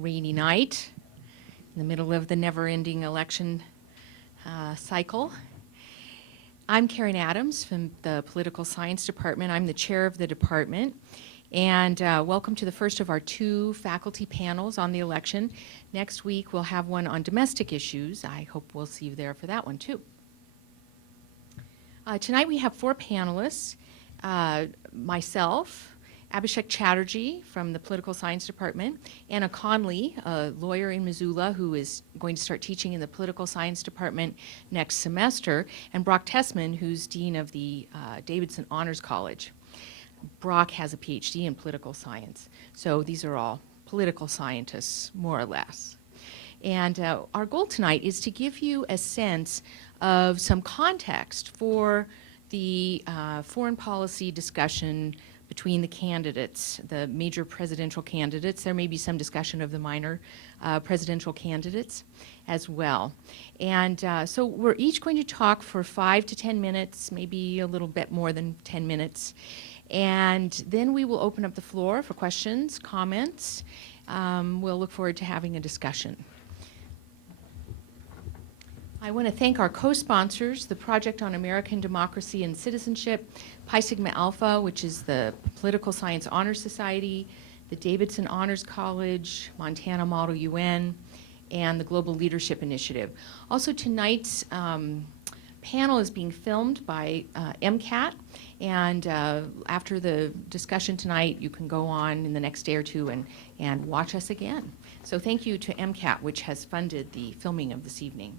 rainy night in the middle of the never-ending election cycle. I'm Karen Adams from the Political Science Department. I'm the chair of the department. And welcome to the first of our 2 faculty panels on the election. Next week, we'll have one on domestic issues. I hope we'll see you there for that one, too. Tonight, we have 4 panelists. Myself, Abishek Chatterjee from the Political Science Department, Anna Conley, a lawyer in Missoula who is going to start teaching in the Political Science Department next semester, and Brock Tessman, who's dean of the Davidson Honors College. Brock has a PhD in political science, so these are all political scientists, more or less. And our goal tonight is to give you a sense of some context for the foreign policy discussion between the candidates, the major presidential candidates. There may be some discussion of the minor presidential candidates as well. And so we're each going to talk for 5 to 10 minutes, maybe a little bit more than 10 minutes. And then we will open up the floor for questions, comments. We'll look forward to having a discussion. I want to thank our co-sponsors, the Project on American Democracy and Citizenship, Pi Sigma Alpha, which is the Political Science Honor Society, the Davidson Honors College, Montana Model UN, and the Global Leadership Initiative. Also, tonight's panel is being filmed by MCAT, and after the discussion tonight, you can go on in the next day or two and watch us again. So thank you to MCAT, which has funded the filming of this evening.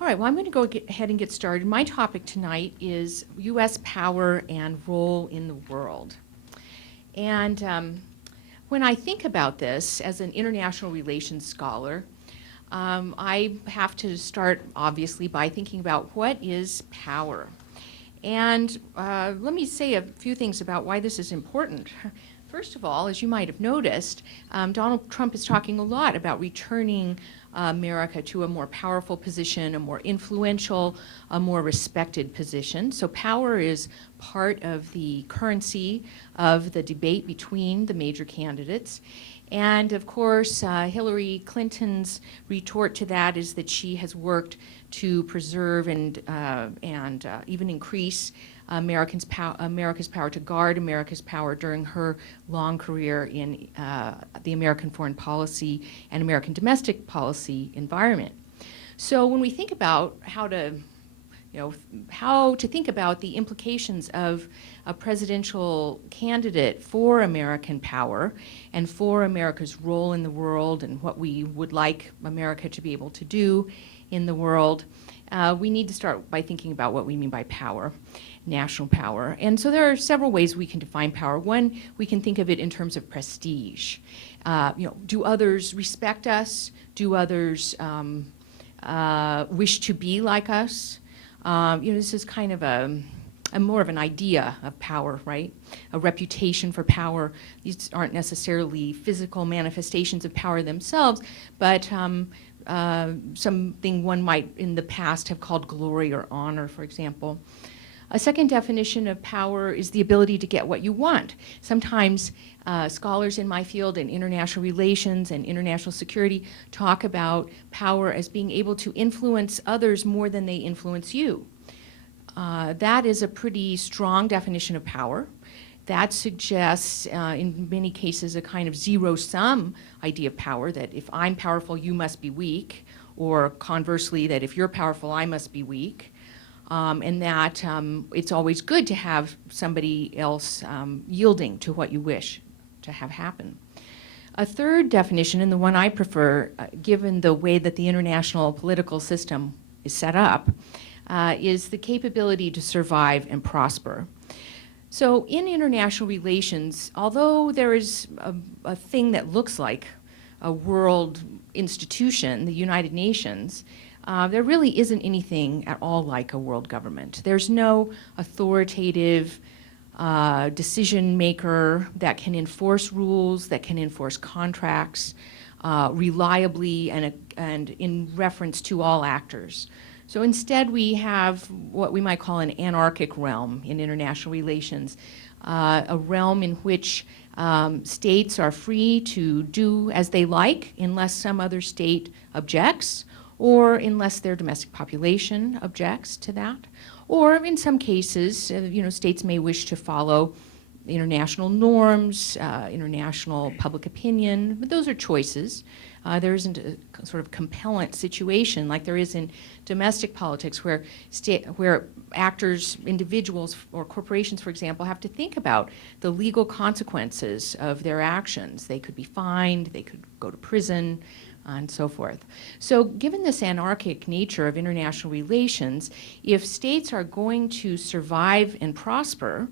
All right, well, I'm going to go ahead and get started. My topic tonight is U.S. power and role in the world. And when I think about this as an international relations scholar, I have to start, obviously, by thinking about what is power. And let me say a few things about why this is important. First of all, as you might have noticed, Donald Trump is talking a lot about returning America to a more powerful position, a more influential, a more respected position. So power is part of the currency of the debate between the major candidates. And of course, Hillary Clinton's retort to that is that she has worked to preserve and even increase America's power, to guard America's power during her long career in the American foreign policy and American domestic policy environment. So when we think about how to think about the implications of a presidential candidate for American power and for America's role in the world and what we would like America to be able to do in the world, we need to start by thinking about what we mean by power, national power. And so there are several ways we can define power. One, we can think of it in terms of prestige. Do others respect us? Do others wish to be like us? This is kind of a more of an idea of power, right? A reputation for power. These aren't necessarily physical manifestations of power themselves, but something one might in the past have called glory or honor, for example. A second definition of power is the ability to get what you want. Sometimes scholars in my field in international relations and international security talk about power as being able to influence others more than they influence you. That is a pretty strong definition of power. That suggests, in many cases, a kind of zero-sum idea of power, that if I'm powerful, you must be weak, or conversely, that if you're powerful, I must be weak. And that it's always good to have somebody else yielding to what you wish to have happen. A third definition, and the one I prefer, given the way that the international political system is set up, is the capability to survive and prosper. So in international relations, although there is a thing that looks like a world institution, the United Nations, there really isn't anything at all like a world government. There's no authoritative decision maker that can enforce rules, that can enforce contracts reliably and in reference to all actors. So instead we have what we might call an anarchic realm in international relations. a realm in which states are free to do as they like unless some other state objects, or unless their domestic population objects to that. Or in some cases, states may wish to follow international norms, international public opinion, but those are choices. There isn't a sort of compellent situation like there is in domestic politics where actors, individuals, or corporations, for example, have to think about the legal consequences of their actions. They could be fined, they could go to prison, and so forth. So given this anarchic nature of international relations, if states are going to survive and prosper,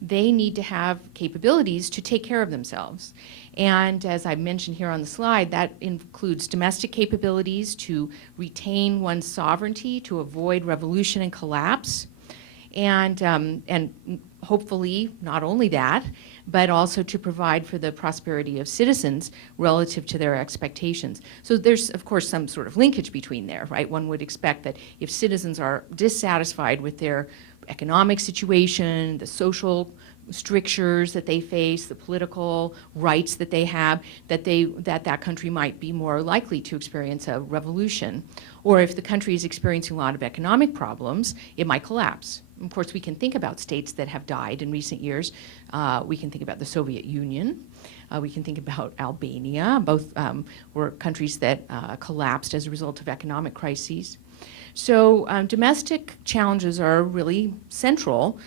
they need to have capabilities to take care of themselves. And as I mentioned here on the slide, that includes domestic capabilities to retain one's sovereignty, to avoid revolution and collapse, and hopefully not only that, but also to provide for the prosperity of citizens relative to their expectations. So there's, of course, some sort of linkage between there, right? One would expect that if citizens are dissatisfied with their economic situation, the social strictures that they face, the political rights that they have, that country might be more likely to experience a revolution. Or if the country is experiencing a lot of economic problems, it might collapse. Of course, we can think about states that have died in recent years. We can think about the Soviet Union. We can think about Albania. Both were countries that collapsed as a result of economic crises. So domestic challenges are really central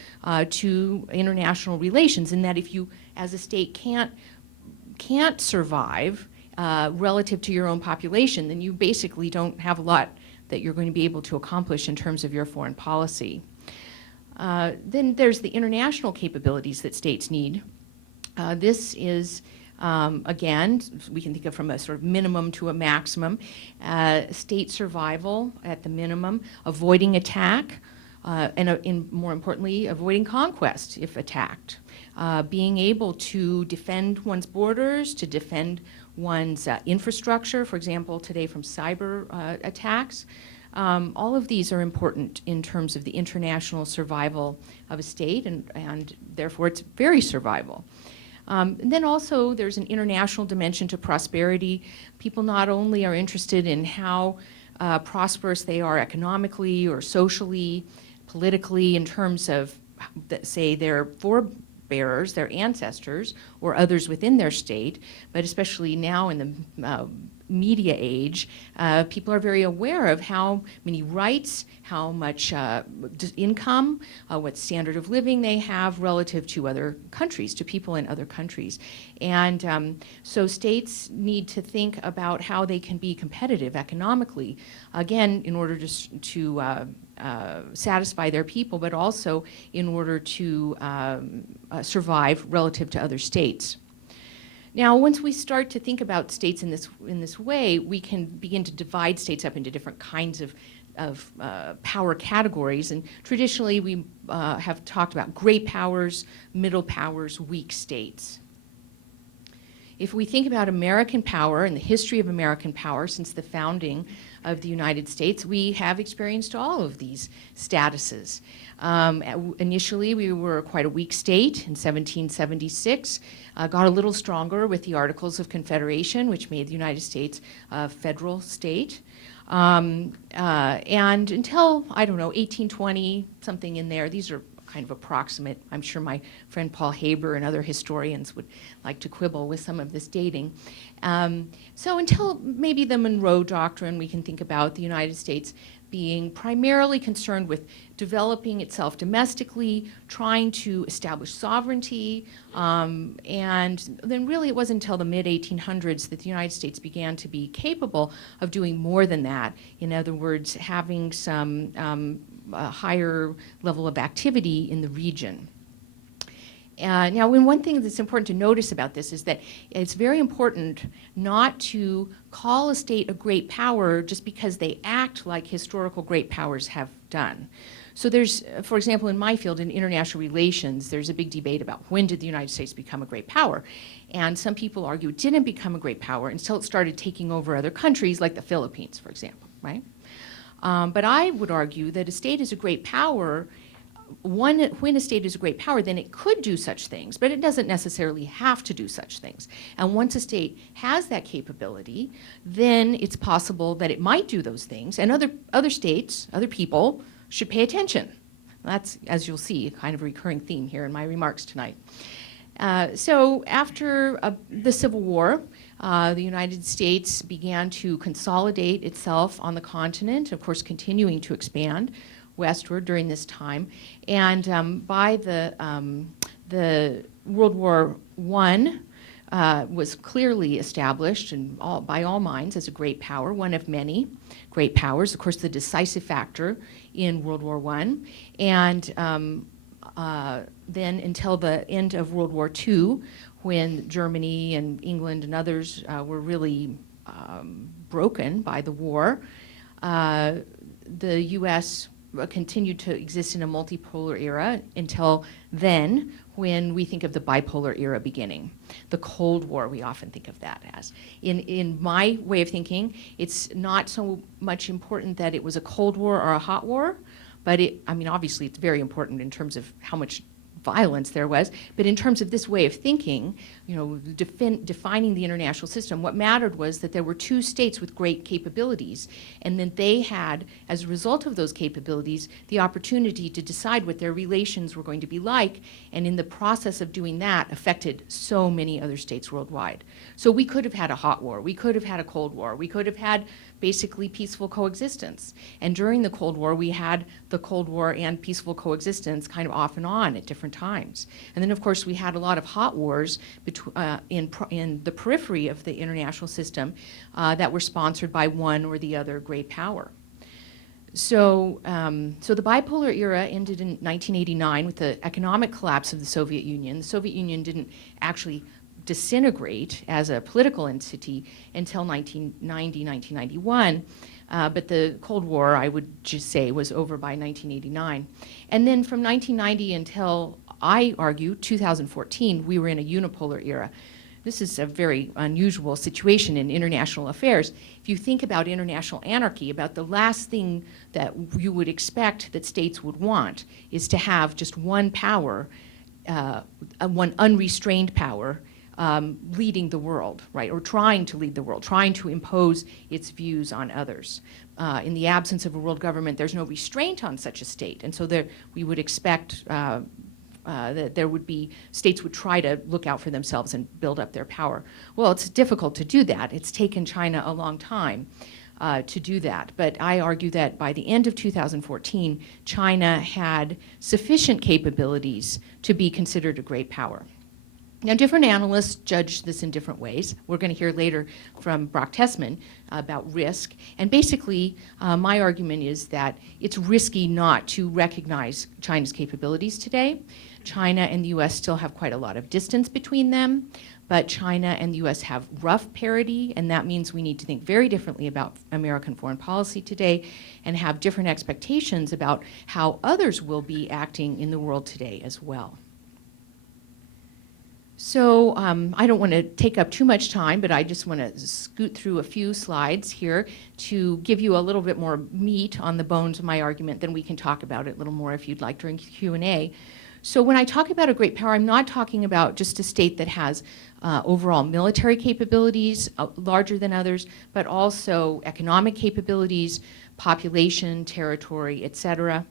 to international relations, in that if you, as a state, can't survive relative to your own population, then you basically don't have a lot that you're going to be able to accomplish in terms of your foreign policy. Then there's the international capabilities that states need. This is again, we can think of from a sort of minimum to a maximum. State survival at the minimum, avoiding attack, and more importantly, avoiding conquest if attacked. Being able to defend one's borders, to defend one's infrastructure, for example, today from cyber attacks. All of these are important in terms of the international survival of a state, and therefore it's very survival. And then also there's an international dimension to prosperity. People not only are interested in how prosperous they are economically or socially, politically, in terms of, say, their forebearers, their ancestors, or others within their state, but especially now in the media age, people are very aware of how many rights, how much income, what standard of living they have relative to other countries, to people in other countries. And so states need to think about how they can be competitive economically, again, in order to satisfy their people, but also in order to survive relative to other states. Now, once we start to think about states in this way, we can begin to divide states up into different kinds of power categories. And traditionally, we have talked about great powers, middle powers, weak states. If we think about American power and the history of American power since the founding of the United States, we have experienced all of these statuses. Initially, we were quite a weak state in 1776, got a little stronger with the Articles of Confederation, which made the United States a federal state. And until, I don't know, 1820, something in there, these are kind of approximate. I'm sure my friend Paul Haber and other historians would like to quibble with some of this dating. So until maybe the Monroe Doctrine, we can think about the United States being primarily concerned with developing itself domestically, trying to establish sovereignty, and then really it wasn't until the mid-1800s that the United States began to be capable of doing more than that. In other words, having some higher level of activity in the region. Now, one thing that's important to notice about this is that it's very important not to call a state a great power just because they act like historical great powers have done. So there's, for example, in my field, in international relations, there's a big debate about when did the United States become a great power. And some people argue it didn't become a great power until it started taking over other countries, like the Philippines, for example, right? But I would argue that a state is a great power when a state is a great power, then it could do such things, but it doesn't necessarily have to do such things. And once a state has that capability, then it's possible that it might do those things, and other states, other people, should pay attention. That's, as you'll see, a kind of recurring theme here in my remarks tonight. So after the Civil War, the United States began to consolidate itself on the continent, of course continuing to expand westward during this time. And by the World War I was clearly established by all minds as a great power, one of many great powers, of course the decisive factor in World War I. And then until the end of World War II, when Germany and England and others were really broken by the war, the U.S. continued to exist in a multipolar era until then, when we think of the bipolar era beginning. The Cold War, we often think of that as. In my way of thinking, it's not so much important that it was a Cold War or a hot war, but obviously it's very important in terms of how much violence there was, but in terms of this way of thinking, defining the international system, what mattered was that there were two states with great capabilities, and then they had, as a result of those capabilities, the opportunity to decide what their relations were going to be like, and in the process of doing that, affected so many other states worldwide. So we could have had a hot war, we could have had a Cold War, we could have had basically peaceful coexistence. And during the Cold War, we had the Cold War and peaceful coexistence kind of off and on at different times. And then, of course, we had a lot of hot wars in the periphery of the international system that were sponsored by one or the other great power. So the bipolar era ended in 1989 with the economic collapse of the Soviet Union. The Soviet Union didn't actually disintegrate as a political entity until 1990, 1991. But the Cold War, I would just say, was over by 1989. And then from 1990 until, I argue, 2014, we were in a unipolar era. This is a very unusual situation in international affairs. If you think about international anarchy, about the last thing that you would expect that states would want is to have just one power, one unrestrained power, leading the world, right, or trying to lead the world, trying to impose its views on others. In the absence of a world government, there's no restraint on such a state, and so we would expect that there would be, states would try to look out for themselves and build up their power. Well, it's difficult to do that. It's taken China a long time to do that, but I argue that by the end of 2014, China had sufficient capabilities to be considered a great power. Now, different analysts judge this in different ways. We're going to hear later from Tessman about risk. And basically, my argument is that it's risky not to recognize China's capabilities today. China and the U.S. still have quite a lot of distance between them, but China and the U.S. have rough parity, and that means we need to think very differently about American foreign policy today and have different expectations about how others will be acting in the world today as well. So I don't want to take up too much time, but I just want to scoot through a few slides here to give you a little bit more meat on the bones of my argument. Then we can talk about it a little more if you'd like during Q&A. So when I talk about a great power, I'm not talking about just a state that has overall military capabilities larger than others, but also economic capabilities, population, territory, et cetera.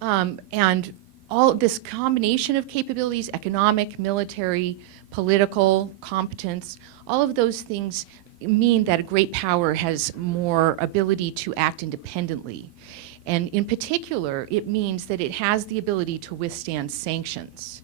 And all this combination of capabilities, economic, military, political, competence, all of those things mean that a great power has more ability to act independently. And in particular, it means that it has the ability to withstand sanctions.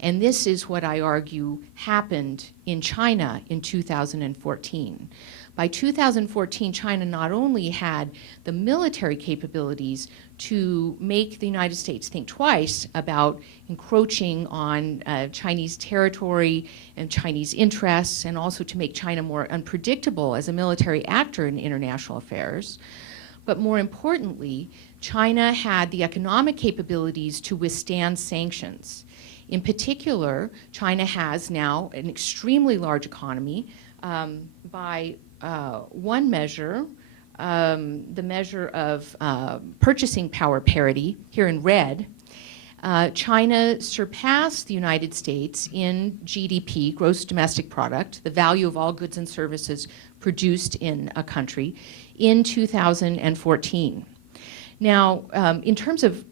And this is what I argue happened in China in 2014. By 2014, China not only had the military capabilities to make the United States think twice about encroaching on Chinese territory and Chinese interests, and also to make China more unpredictable as a military actor in international affairs, but more importantly, China had the economic capabilities to withstand sanctions. In particular, China has now an extremely large economy. By one measure, the measure of purchasing power parity, here in red, China surpassed the United States in GDP, gross domestic product, the value of all goods and services produced in a country, in 2014. Now, in terms of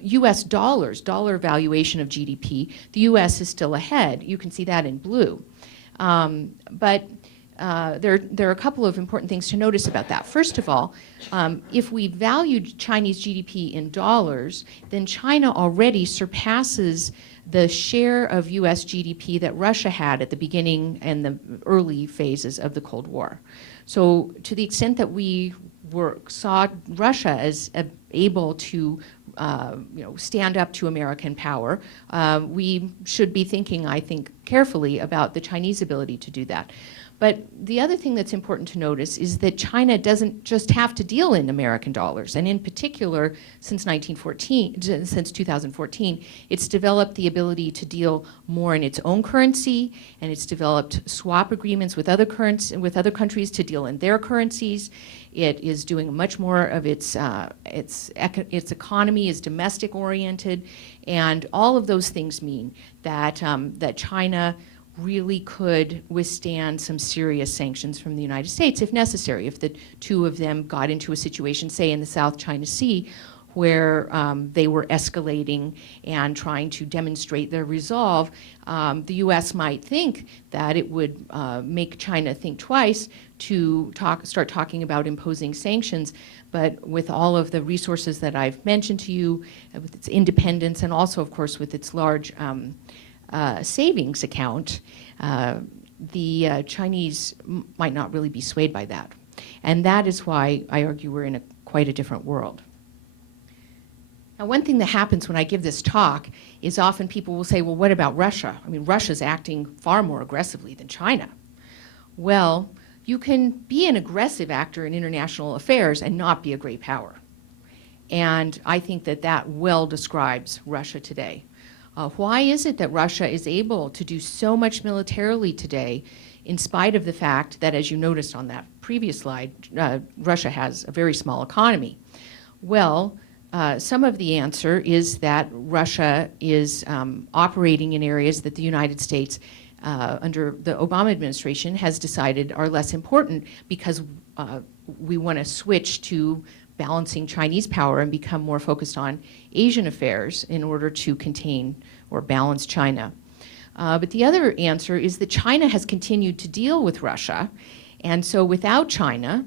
US dollars, dollar valuation of GDP, the US is still ahead. You can see that in blue. But there are a couple of important things to notice about that. First of all, if we valued Chinese GDP in dollars, then China already surpasses the share of US GDP that Russia had at the beginning and the early phases of the Cold War. So to the extent that we saw Russia as able to stand up to American power, we should be thinking, I think, carefully about the Chinese ability to do that. But the other thing that's important to notice is that China doesn't just have to deal in American dollars, and in particular, since 2014, it's developed the ability to deal more in its own currency, and it's developed swap agreements with other countries to deal in their currencies. It is doing much more of its economy is domestic oriented, and all of those things mean that that China really could withstand some serious sanctions from the United States if necessary, if the two of them got into a situation, say in the South China Sea, where they were escalating and trying to demonstrate their resolve. The US might think that it would make China think twice to start talking about imposing sanctions, but with all of the resources that I've mentioned to you, with its independence and also, of course, with its large savings account, the Chinese might not really be swayed by that. And that is why I argue we're in quite a different world. Now, one thing that happens when I give this talk is often people will say, well, what about Russia? I mean, Russia's acting far more aggressively than China. Well, you can be an aggressive actor in international affairs and not be a great power. And I think that that well describes Russia today. Why is it that Russia is able to do so much militarily today, in spite of the fact that, as you noticed on that previous slide, Russia has a very small economy? Well, some of the answer is that Russia is operating in areas that the United States, under the Obama administration, has decided are less important because we want to switch to balancing Chinese power and become more focused on Asian affairs in order to contain or balance China. But the other answer is that China has continued to deal with Russia, and so without China,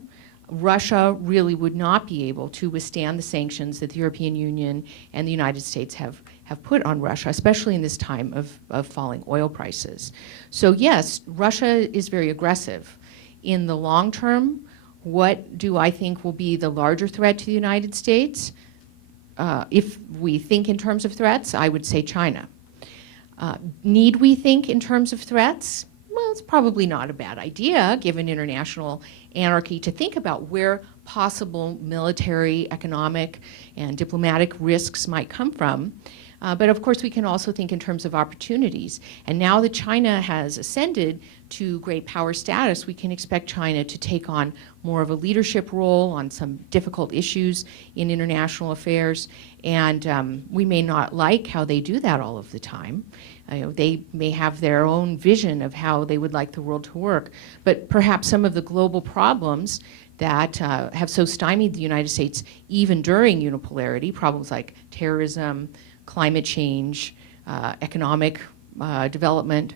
Russia really would not be able to withstand the sanctions that the European Union and the United States have put on Russia, especially in this time of falling oil prices. So yes, Russia is very aggressive. In the long term, what do I think will be the larger threat to the United States? If we think in terms of threats, I would say China. Need we think in terms of threats? Well, it's probably not a bad idea, given international anarchy, to think about where possible military, economic, and diplomatic risks might come from. But of course, we can also think in terms of opportunities. And now that China has ascended to great power status, we can expect China to take on more of a leadership role on some difficult issues in international affairs. And we may not like how they do that all of the time. They may have their own vision of how they would like the world to work. But perhaps some of the global problems that have so stymied the United States, even during unipolarity, problems like terrorism, climate change, economic development,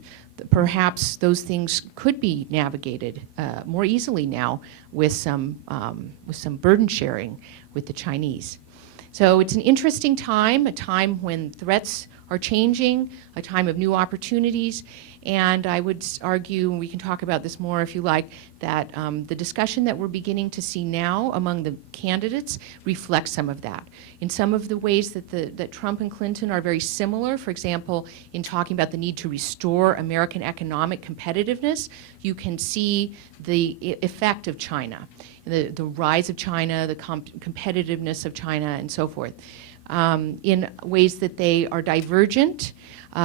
perhaps those things could be navigated more easily now with some burden sharing with the Chinese. So it's an interesting time, a time when threats are changing, a time of new opportunities, and I would argue, and we can talk about this more if you like, that the discussion that we're beginning to see now among the candidates reflects some of that. In some of the ways that Trump and Clinton are very similar, for example, in talking about the need to restore American economic competitiveness, you can see the effect of China, the rise of China, the competitiveness of China, and so forth. In ways that they are divergent,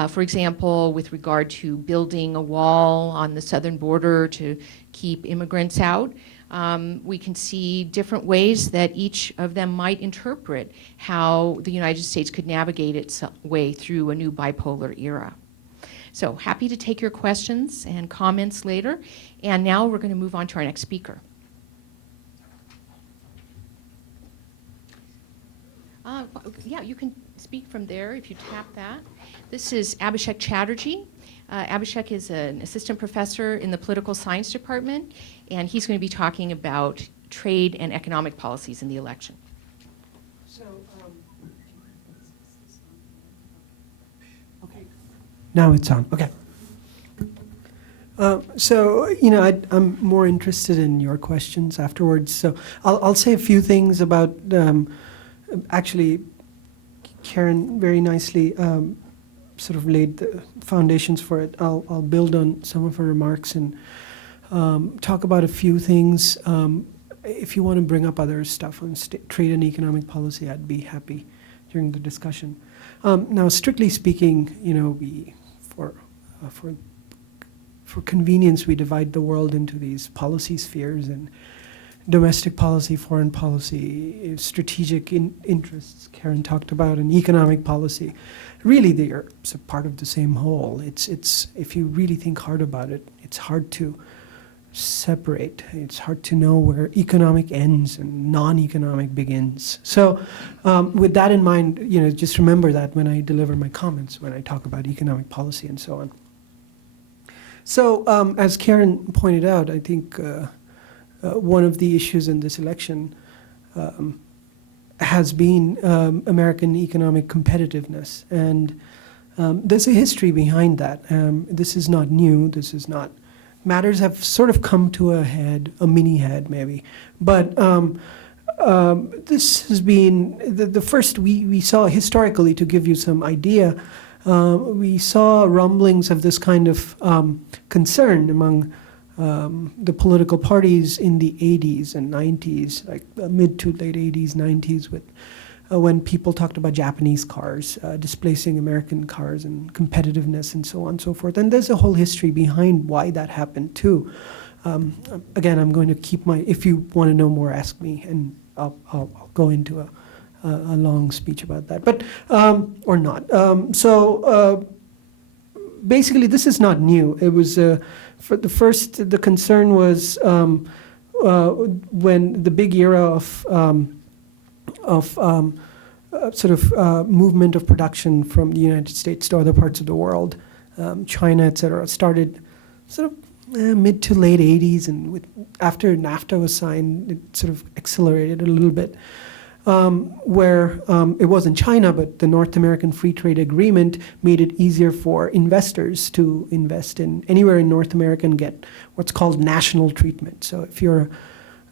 For example, with regard to building a wall on the southern border to keep immigrants out, we can see different ways that each of them might interpret how the United States could navigate its way through a new bipolar era. So happy to take your questions and comments later. And now we're going to move on to our next speaker. Yeah, you can speak from there if you tap that. This is Abishek Chatterjee. Abishek is an assistant professor in the political science department, and he's going to be talking about trade and economic policies in the election. So, okay. Now it's on. Okay. I'm more interested in your questions afterwards. So I'll say a few things about. Actually, Karen very nicely sort of laid the foundations for it. I'll build on some of her remarks and talk about a few things. If you want to bring up other stuff on trade and economic policy, I'd be happy during the discussion. Now, strictly speaking, we for convenience, we divide the world into these policy spheres and domestic policy, foreign policy, strategic interests Karen talked about, and economic policy. Really, they are part of the same whole. It's if you really think hard about it, it's hard to separate. It's hard to know where economic ends and non-economic begins. So with that in mind, just remember that when I deliver my comments, when I talk about economic policy and so on. So as Karen pointed out, I think one of the issues in this election has been American economic competitiveness, and there's a history behind that. This is not new. This is not. Matters have sort of come to a head, a mini head maybe, but this has been the first we saw historically, to give you some idea. We saw rumblings of this kind of concern among the political parties in the 80s and 90s, like mid to late 80s, 90s, with when people talked about Japanese cars displacing American cars and competitiveness and so on and so forth. And there's a whole history behind why that happened too. Again, I'm going to keep if you want to know more, ask me, and I'll go into a long speech about that, but or not. Basically, this is not new. It was for the first. The concern was when the big era of movement of production from the United States to other parts of the world, China, etc., started sort of mid to late 80s, and after NAFTA was signed, it sort of accelerated a little bit. Where it wasn't China, but the North American Free Trade Agreement made it easier for investors to invest in anywhere in North America and get what's called national treatment. So if you're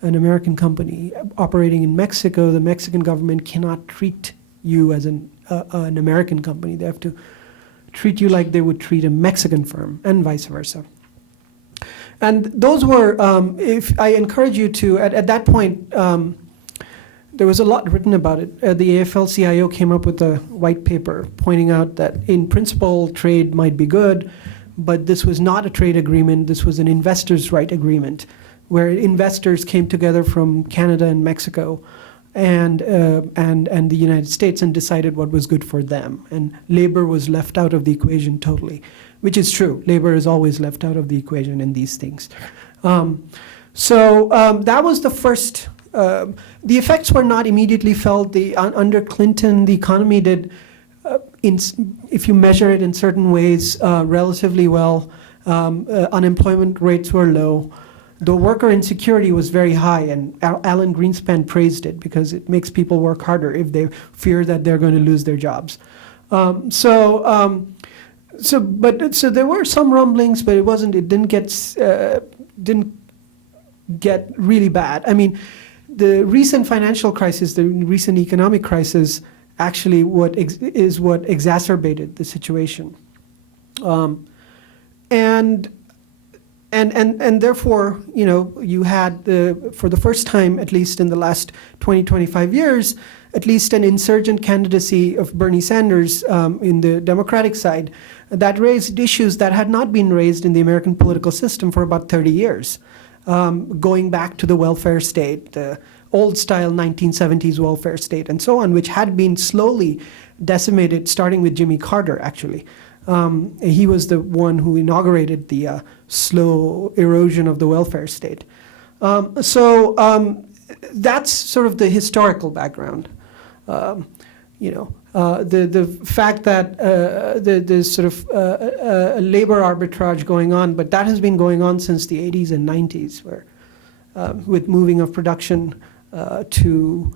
an American company operating in Mexico, the Mexican government cannot treat you as an American company. They have to treat you like they would treat a Mexican firm, and vice versa. And those were, if I encourage you to, at that point, there was a lot written about it. The AFL-CIO came up with a white paper pointing out that in principle trade might be good, but this was not a trade agreement. This was an investors' right agreement, where investors came together from Canada and Mexico and the United States and decided what was good for them. And labor was left out of the equation totally, which is true. Labor is always left out of the equation in these things. That was the first. The effects were not immediately felt. Under Clinton, the economy did, if you measure it in certain ways, relatively well. Unemployment rates were low. The worker insecurity was very high, and Alan Greenspan praised it because it makes people work harder if they fear that they're going to lose their jobs. So there were some rumblings, but it didn't get really bad. I mean, the recent financial crisis, the recent economic crisis, actually what exacerbated the situation. And and therefore, you had, for the first time, at least in the last 20, 25 years, at least an insurgent candidacy of Bernie Sanders in the Democratic side that raised issues that had not been raised in the American political system for about 30 years, going back to the welfare state, the old-style 1970s welfare state, and so on, which had been slowly decimated, starting with Jimmy Carter, actually. He was the one who inaugurated the slow erosion of the welfare state. So that's sort of the historical background. The fact that there's sort of a labor arbitrage going on, but that has been going on since the 80s and 90s, where with moving of production to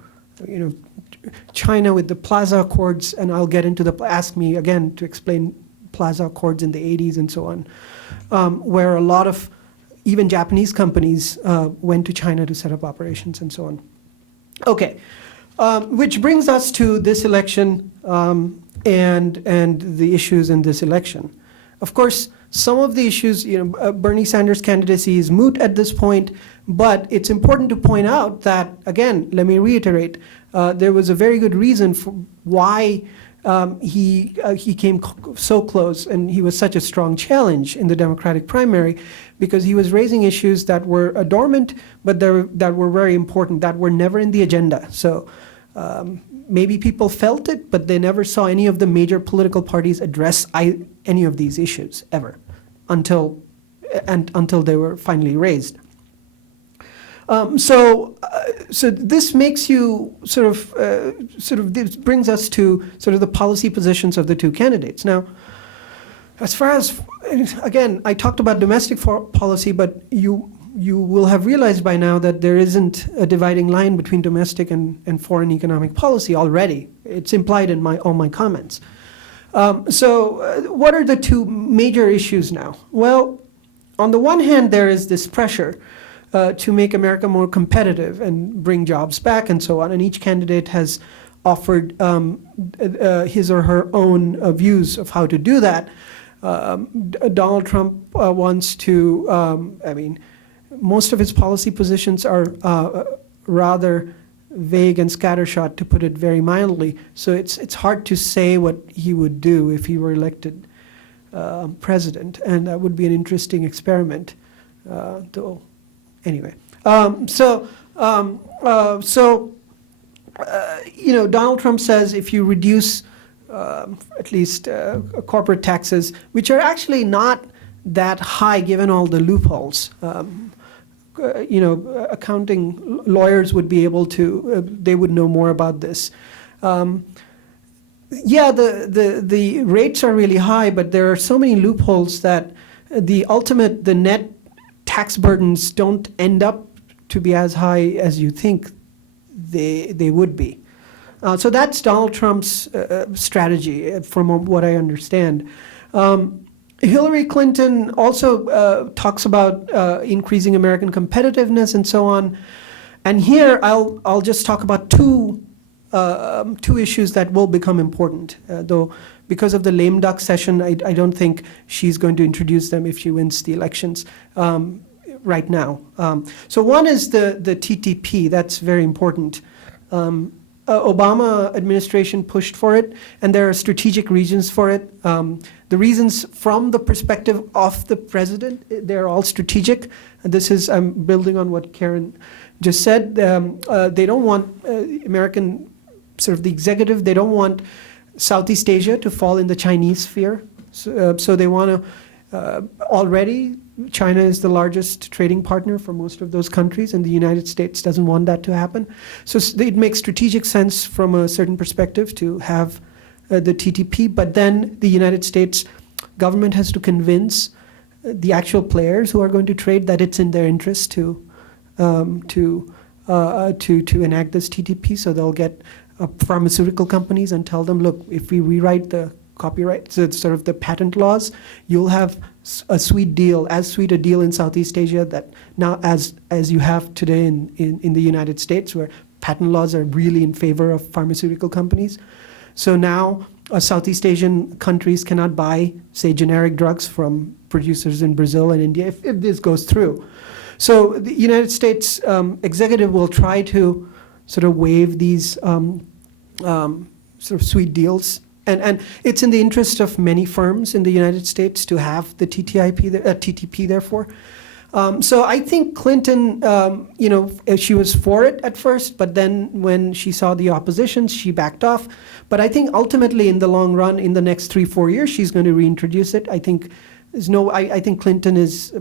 China with the Plaza Accords, and I'll get into ask me again to explain Plaza Accords in the 80s and so on, where a lot of even Japanese companies went to China to set up operations and so on. Okay, which brings us to this election and the issues in this election. Of course, some of the issues, Bernie Sanders' candidacy is moot at this point, but it's important to point out that, again, let me reiterate, there was a very good reason for why he came so close, and he was such a strong challenge in the Democratic primary, because he was raising issues that were dormant, but that were very important, that were never in the agenda. So maybe people felt it, but they never saw any of the major political parties address any of these issues ever, until they were finally raised. So this makes you this brings us to sort of the policy positions of the two candidates. Now, as far as, again, I talked about domestic policy, but you will have realized by now that there isn't a dividing line between domestic and foreign economic policy already. It's implied in all my comments. So what are the two major issues now? Well, on the one hand, there is this pressure to make America more competitive and bring jobs back and so on. And each candidate has offered his or her own views of how to do that. Donald Trump wants to, most of his policy positions are rather vague and scattershot, to put it very mildly. So it's hard to say what he would do if he were elected president. And that would be an interesting experiment, though. Anyway, Donald Trump says if you reduce at least corporate taxes, which are actually not that high given all the loopholes, accounting lawyers would be able to, they would know more about this. Yeah, the rates are really high, but there are so many loopholes that the net tax burdens don't end up to be as high as you think they would be. So that's Donald Trump's strategy, from what I understand. Hillary Clinton also talks about increasing American competitiveness and so on. And here I'll just talk about two issues that will become important, though because of the lame duck session, I don't think she's going to introduce them if she wins the elections right now. So one is the TTP. That's very important. Obama administration pushed for it, and there are strategic reasons for it. The reasons from the perspective of the president, they're all strategic. I'm building on what Karen just said. They don't want American, sort of the executive, they don't want Southeast Asia to fall in the Chinese sphere. So they want to, already, China is the largest trading partner for most of those countries, and the United States doesn't want that to happen. So it makes strategic sense from a certain perspective to have the TTP, but then the United States government has to convince the actual players who are going to trade that it's in their interest to enact this TTP. So they'll get pharmaceutical companies and tell them, look, if we rewrite the copyright, so it's sort of the patent laws, you'll have as sweet a deal in Southeast Asia that now as you have today in the United States, where patent laws are really in favor of pharmaceutical companies. So now Southeast Asian countries cannot buy, say, generic drugs from producers in Brazil and India if this goes through. So the United States executive will try to sort of waive these sort of sweet deals. And it's in the interest of many firms in the United States to have the TTP, therefore. So I think Clinton, she was for it at first, but then when she saw the opposition, she backed off. But I think ultimately, in the long run, in the next 3-4 years, she's going to reintroduce it. I think I think Clinton is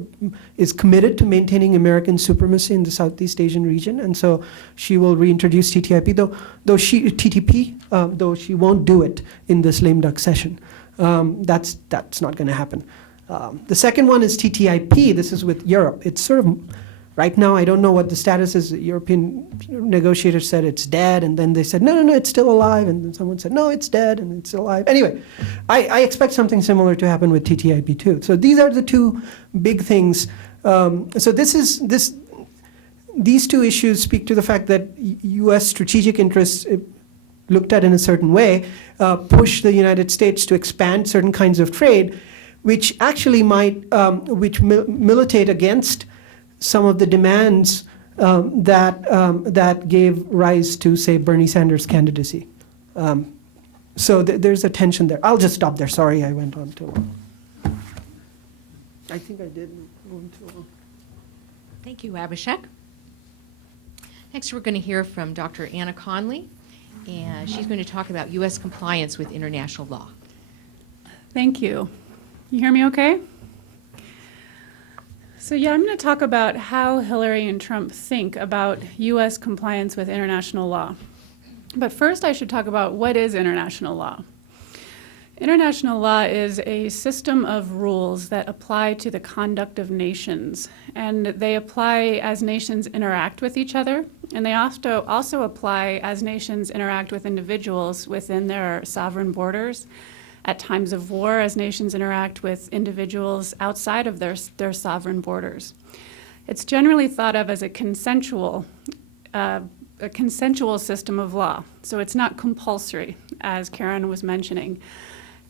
committed to maintaining American supremacy in the Southeast Asian region, and so she will reintroduce TTIP, though she won't do it in this lame duck session. That's not going to happen. The second one is TTIP. This is with Europe. It's sort of, right now, I don't know what the status is. The European negotiators said it's dead, and then they said, no, it's still alive, and then someone said, no, it's dead, and it's still alive. Anyway, I expect something similar to happen with TTIP too. So these are the two big things. So these two issues speak to the fact that U.S. strategic interests, looked at in a certain way, push the United States to expand certain kinds of trade, which actually might, militate against some of the demands that gave rise to, say, Bernie Sanders' candidacy. So there's a tension there. I'll just stop there. Sorry, I went on too long. I think I did go on too long. Thank you, Abishek. Next, we're going to hear from Dr. Anna Conley, and she's going to talk about U.S. compliance with international law. Thank you. You hear me okay? So yeah, I'm going to talk about how Hillary and Trump think about U.S. compliance with international law. But first I should talk about what is international law. International law is a system of rules that apply to the conduct of nations, and they apply as nations interact with each other, and they also apply as nations interact with individuals within their sovereign borders, at times of war as nations interact with individuals outside of their sovereign borders. It's generally thought of as a consensual system of law, so it's not compulsory, as Karen was mentioning.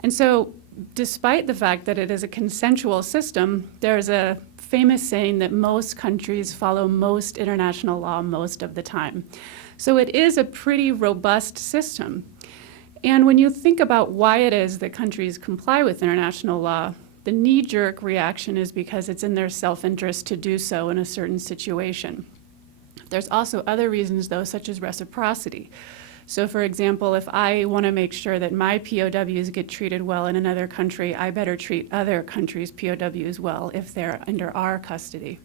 And so despite the fact that it is a consensual system, there's a famous saying that most countries follow most international law most of the time. So it is a pretty robust system. And when you think about why it is that countries comply with international law, the knee-jerk reaction is because it's in their self-interest to do so in a certain situation. There's also other reasons, though, such as reciprocity. So, for example, if I want to make sure that my POWs get treated well in another country, I better treat other countries' POWs well if they're under our custody.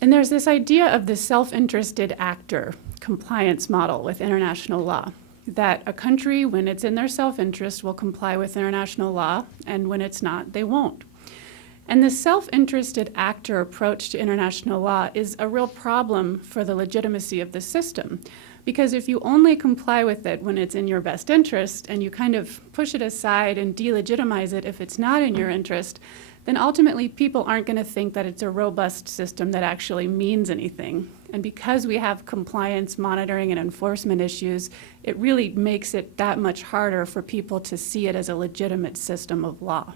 And there's this idea of the self-interested actor compliance model with international law, that a country, when it's in their self-interest, will comply with international law, and when it's not, they won't. And the self-interested actor approach to international law is a real problem for the legitimacy of the system, because if you only comply with it when it's in your best interest, and you kind of push it aside and delegitimize it if it's not in your interest, then ultimately people aren't going to think that it's a robust system that actually means anything. And because we have compliance, monitoring, and enforcement issues, it really makes it that much harder for people to see it as a legitimate system of law.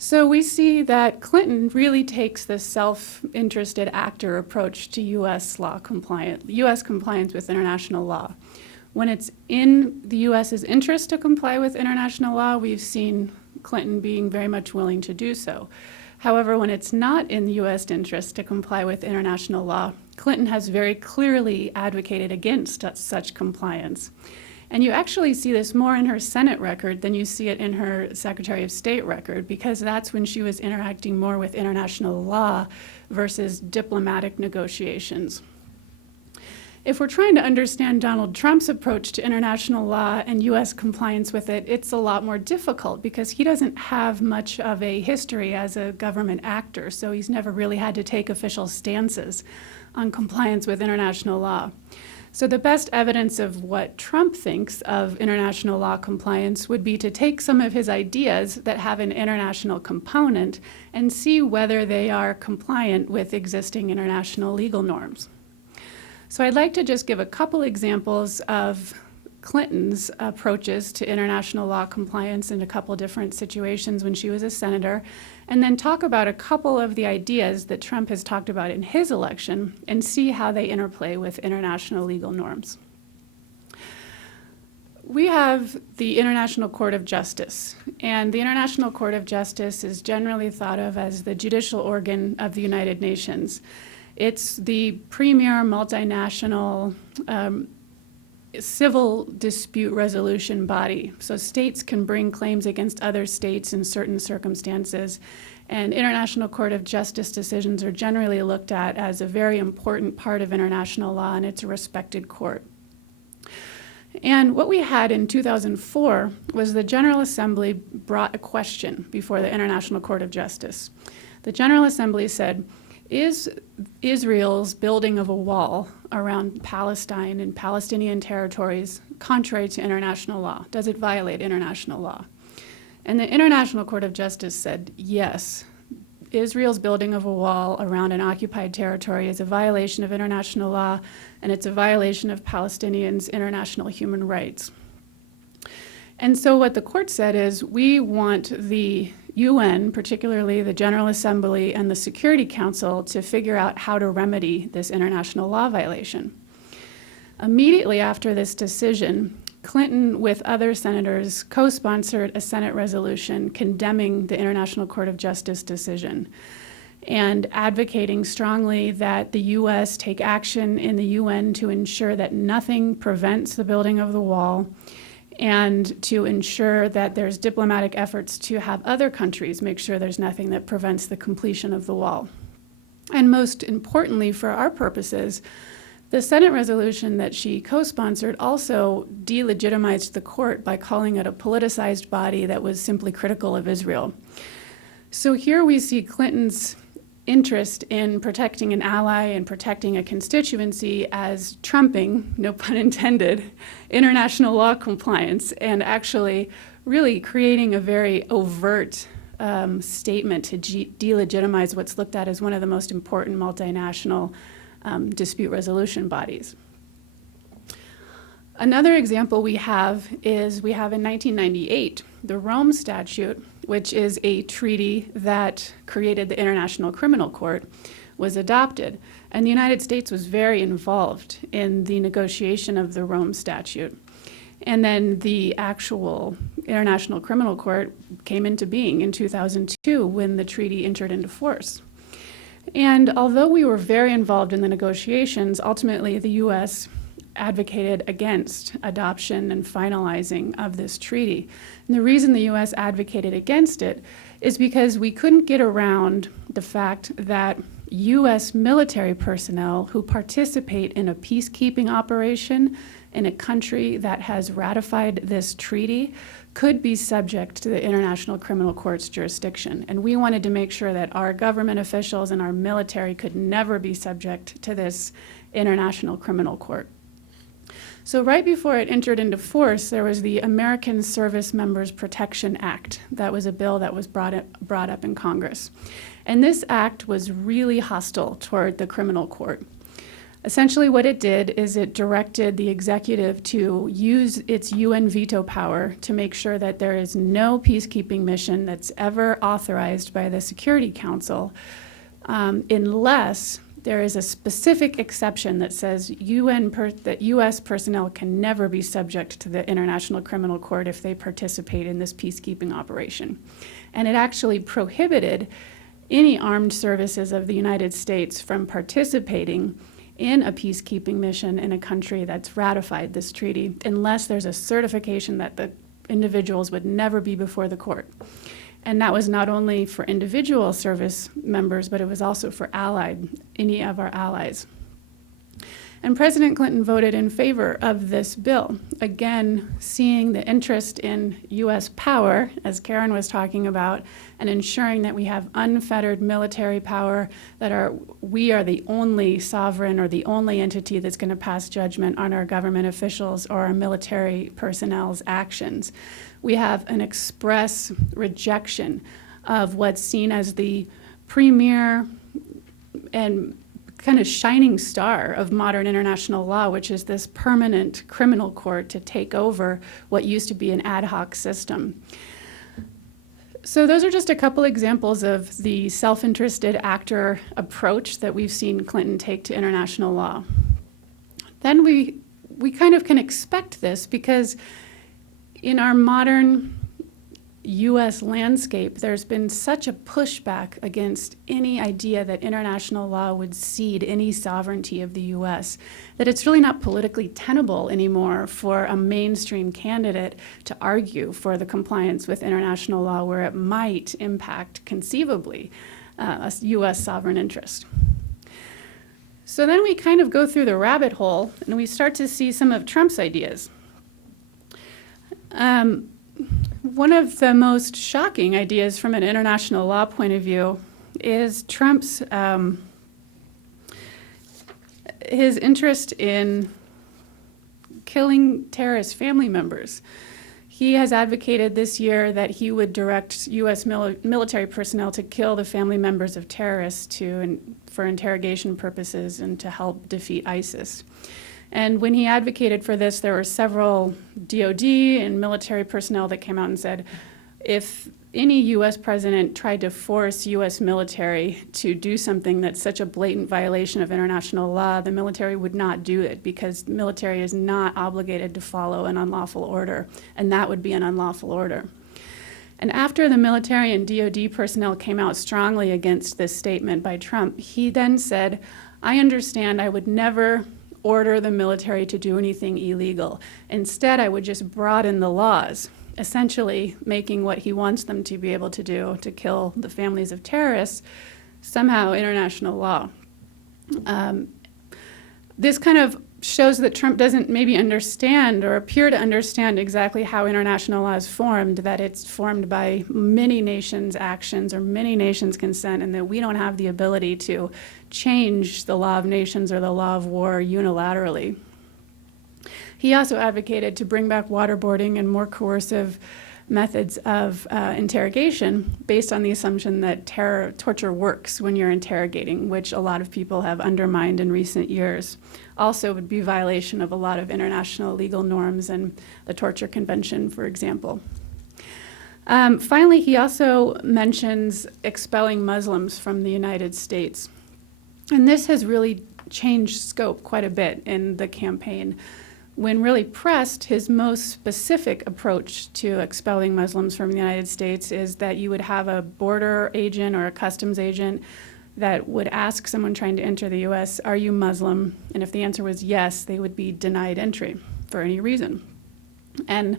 So we see that Clinton really takes the self-interested actor approach to U.S. compliance with international law. When it's in the U.S.'s interest to comply with international law, we've seen Clinton being very much willing to do so. However, when it's not in the U.S. interest to comply with international law, Clinton has very clearly advocated against such compliance. And you actually see this more in her Senate record than you see it in her Secretary of State record, because that's when she was interacting more with international law versus diplomatic negotiations. If we're trying to understand Donald Trump's approach to international law and U.S. compliance with it, it's a lot more difficult because he doesn't have much of a history as a government actor, so he's never really had to take official stances on compliance with international law. So the best evidence of what Trump thinks of international law compliance would be to take some of his ideas that have an international component and see whether they are compliant with existing international legal norms. So I'd like to just give a couple examples of Clinton's approaches to international law compliance in a couple different situations when she was a senator, and then talk about a couple of the ideas that Trump has talked about in his election and see how they interplay with international legal norms. We have the International Court of Justice, and the International Court of Justice is generally thought of as the judicial organ of the United Nations. It's the premier multinational civil dispute resolution body. So states can bring claims against other states in certain circumstances, and International Court of Justice decisions are generally looked at as a very important part of international law, and it's a respected court. And what we had in 2004 was the General Assembly brought a question before the International Court of Justice. The General Assembly said, is Israel's building of a wall around Palestine and Palestinian territories contrary to international law? Does it violate international law? And the International Court of Justice said, yes, Israel's building of a wall around an occupied territory is a violation of international law, and it's a violation of Palestinians' international human rights. And so what the court said is, we want the UN, particularly the General Assembly and the Security Council, to figure out how to remedy this international law violation. Immediately after this decision, Clinton, with other senators, co-sponsored a Senate resolution condemning the International Court of Justice decision and advocating strongly that the U.S. take action in the UN to ensure that nothing prevents the building of the wall, and to ensure that there's diplomatic efforts to have other countries make sure there's nothing that prevents the completion of the wall. And most importantly, for our purposes, the Senate resolution that she co-sponsored also delegitimized the court by calling it a politicized body that was simply critical of Israel. So here we see Clinton's interest in protecting an ally and protecting a constituency as trumping, no pun intended, international law compliance, and actually really creating a very overt statement to delegitimize what's looked at as one of the most important multinational dispute resolution bodies. Another example we have in 1998, the Rome Statute, which is a treaty that created the International Criminal Court, was adopted. And the United States was very involved in the negotiation of the Rome Statute. And then the actual International Criminal Court came into being in 2002 when the treaty entered into force. And although we were very involved in the negotiations, ultimately the U.S. advocated against adoption and finalizing of this treaty. And the reason the U.S. advocated against it is because we couldn't get around the fact that U.S. military personnel who participate in a peacekeeping operation in a country that has ratified this treaty could be subject to the International Criminal Court's jurisdiction. And we wanted to make sure that our government officials and our military could never be subject to this International Criminal Court. So right before it entered into force, there was the American Service Members Protection Act. That was a bill that was brought up in Congress. And this act was really hostile toward the criminal court. Essentially what it did is it directed the executive to use its UN veto power to make sure that there is no peacekeeping mission that's ever authorized by the Security Council unless there is a specific exception that says that U.S. personnel can never be subject to the International Criminal Court if they participate in this peacekeeping operation. And it actually prohibited any armed services of the United States from participating in a peacekeeping mission in a country that's ratified this treaty unless there's a certification that the individuals would never be before the court. And that was not only for individual service members, but it was also for any of our allies. And President Clinton voted in favor of this bill, again, seeing the interest in U.S. power, as Karen was talking about, and ensuring that we have unfettered military power, that we are the only sovereign or the only entity that's going to pass judgment on our government officials or our military personnel's actions. We have an express rejection of what's seen as the premier and kind of shining star of modern international law, which is this permanent criminal court to take over what used to be an ad hoc system. So those are just a couple examples of the self-interested actor approach that we've seen Clinton take to international law. Then we kind of can expect this because in our modern U.S. landscape, there's been such a pushback against any idea that international law would cede any sovereignty of the U.S. that it's really not politically tenable anymore for a mainstream candidate to argue for the compliance with international law where it might impact conceivably a U.S. sovereign interest. So then we kind of go through the rabbit hole and we start to see some of Trump's ideas. One of the most shocking ideas from an international law point of view is Trump's his interest in killing terrorist family members. He has advocated this year that he would direct U.S. military personnel to kill the family members of terrorists for interrogation purposes and to help defeat ISIS. And when he advocated for this, there were several DOD and military personnel that came out and said, if any U.S. president tried to force U.S. military to do something that's such a blatant violation of international law, the military would not do it because the military is not obligated to follow an unlawful order, and that would be an unlawful order. And after the military and DOD personnel came out strongly against this statement by Trump, he then said, I understand I would never order the military to do anything illegal. Instead, I would just broaden the laws, essentially making what he wants them to be able to do, to kill the families of terrorists, somehow international law. This kind of shows that Trump doesn't maybe understand or appear to understand exactly how international law is formed, that it's formed by many nations' actions or many nations' consent, and that we don't have the ability to change the law of nations or the law of war unilaterally. He also advocated to bring back waterboarding and more coercive methods of interrogation based on the assumption that torture works when you're interrogating, which a lot of people have undermined in recent years. Also would be violation of a lot of international legal norms and the Torture Convention, for example. Finally, he also mentions expelling Muslims from the United States. And this has really changed scope quite a bit in the campaign. When really pressed, his most specific approach to expelling Muslims from the United States is that you would have a border agent or a customs agent that would ask someone trying to enter the U.S., are you Muslim? And if the answer was yes, they would be denied entry for any reason. And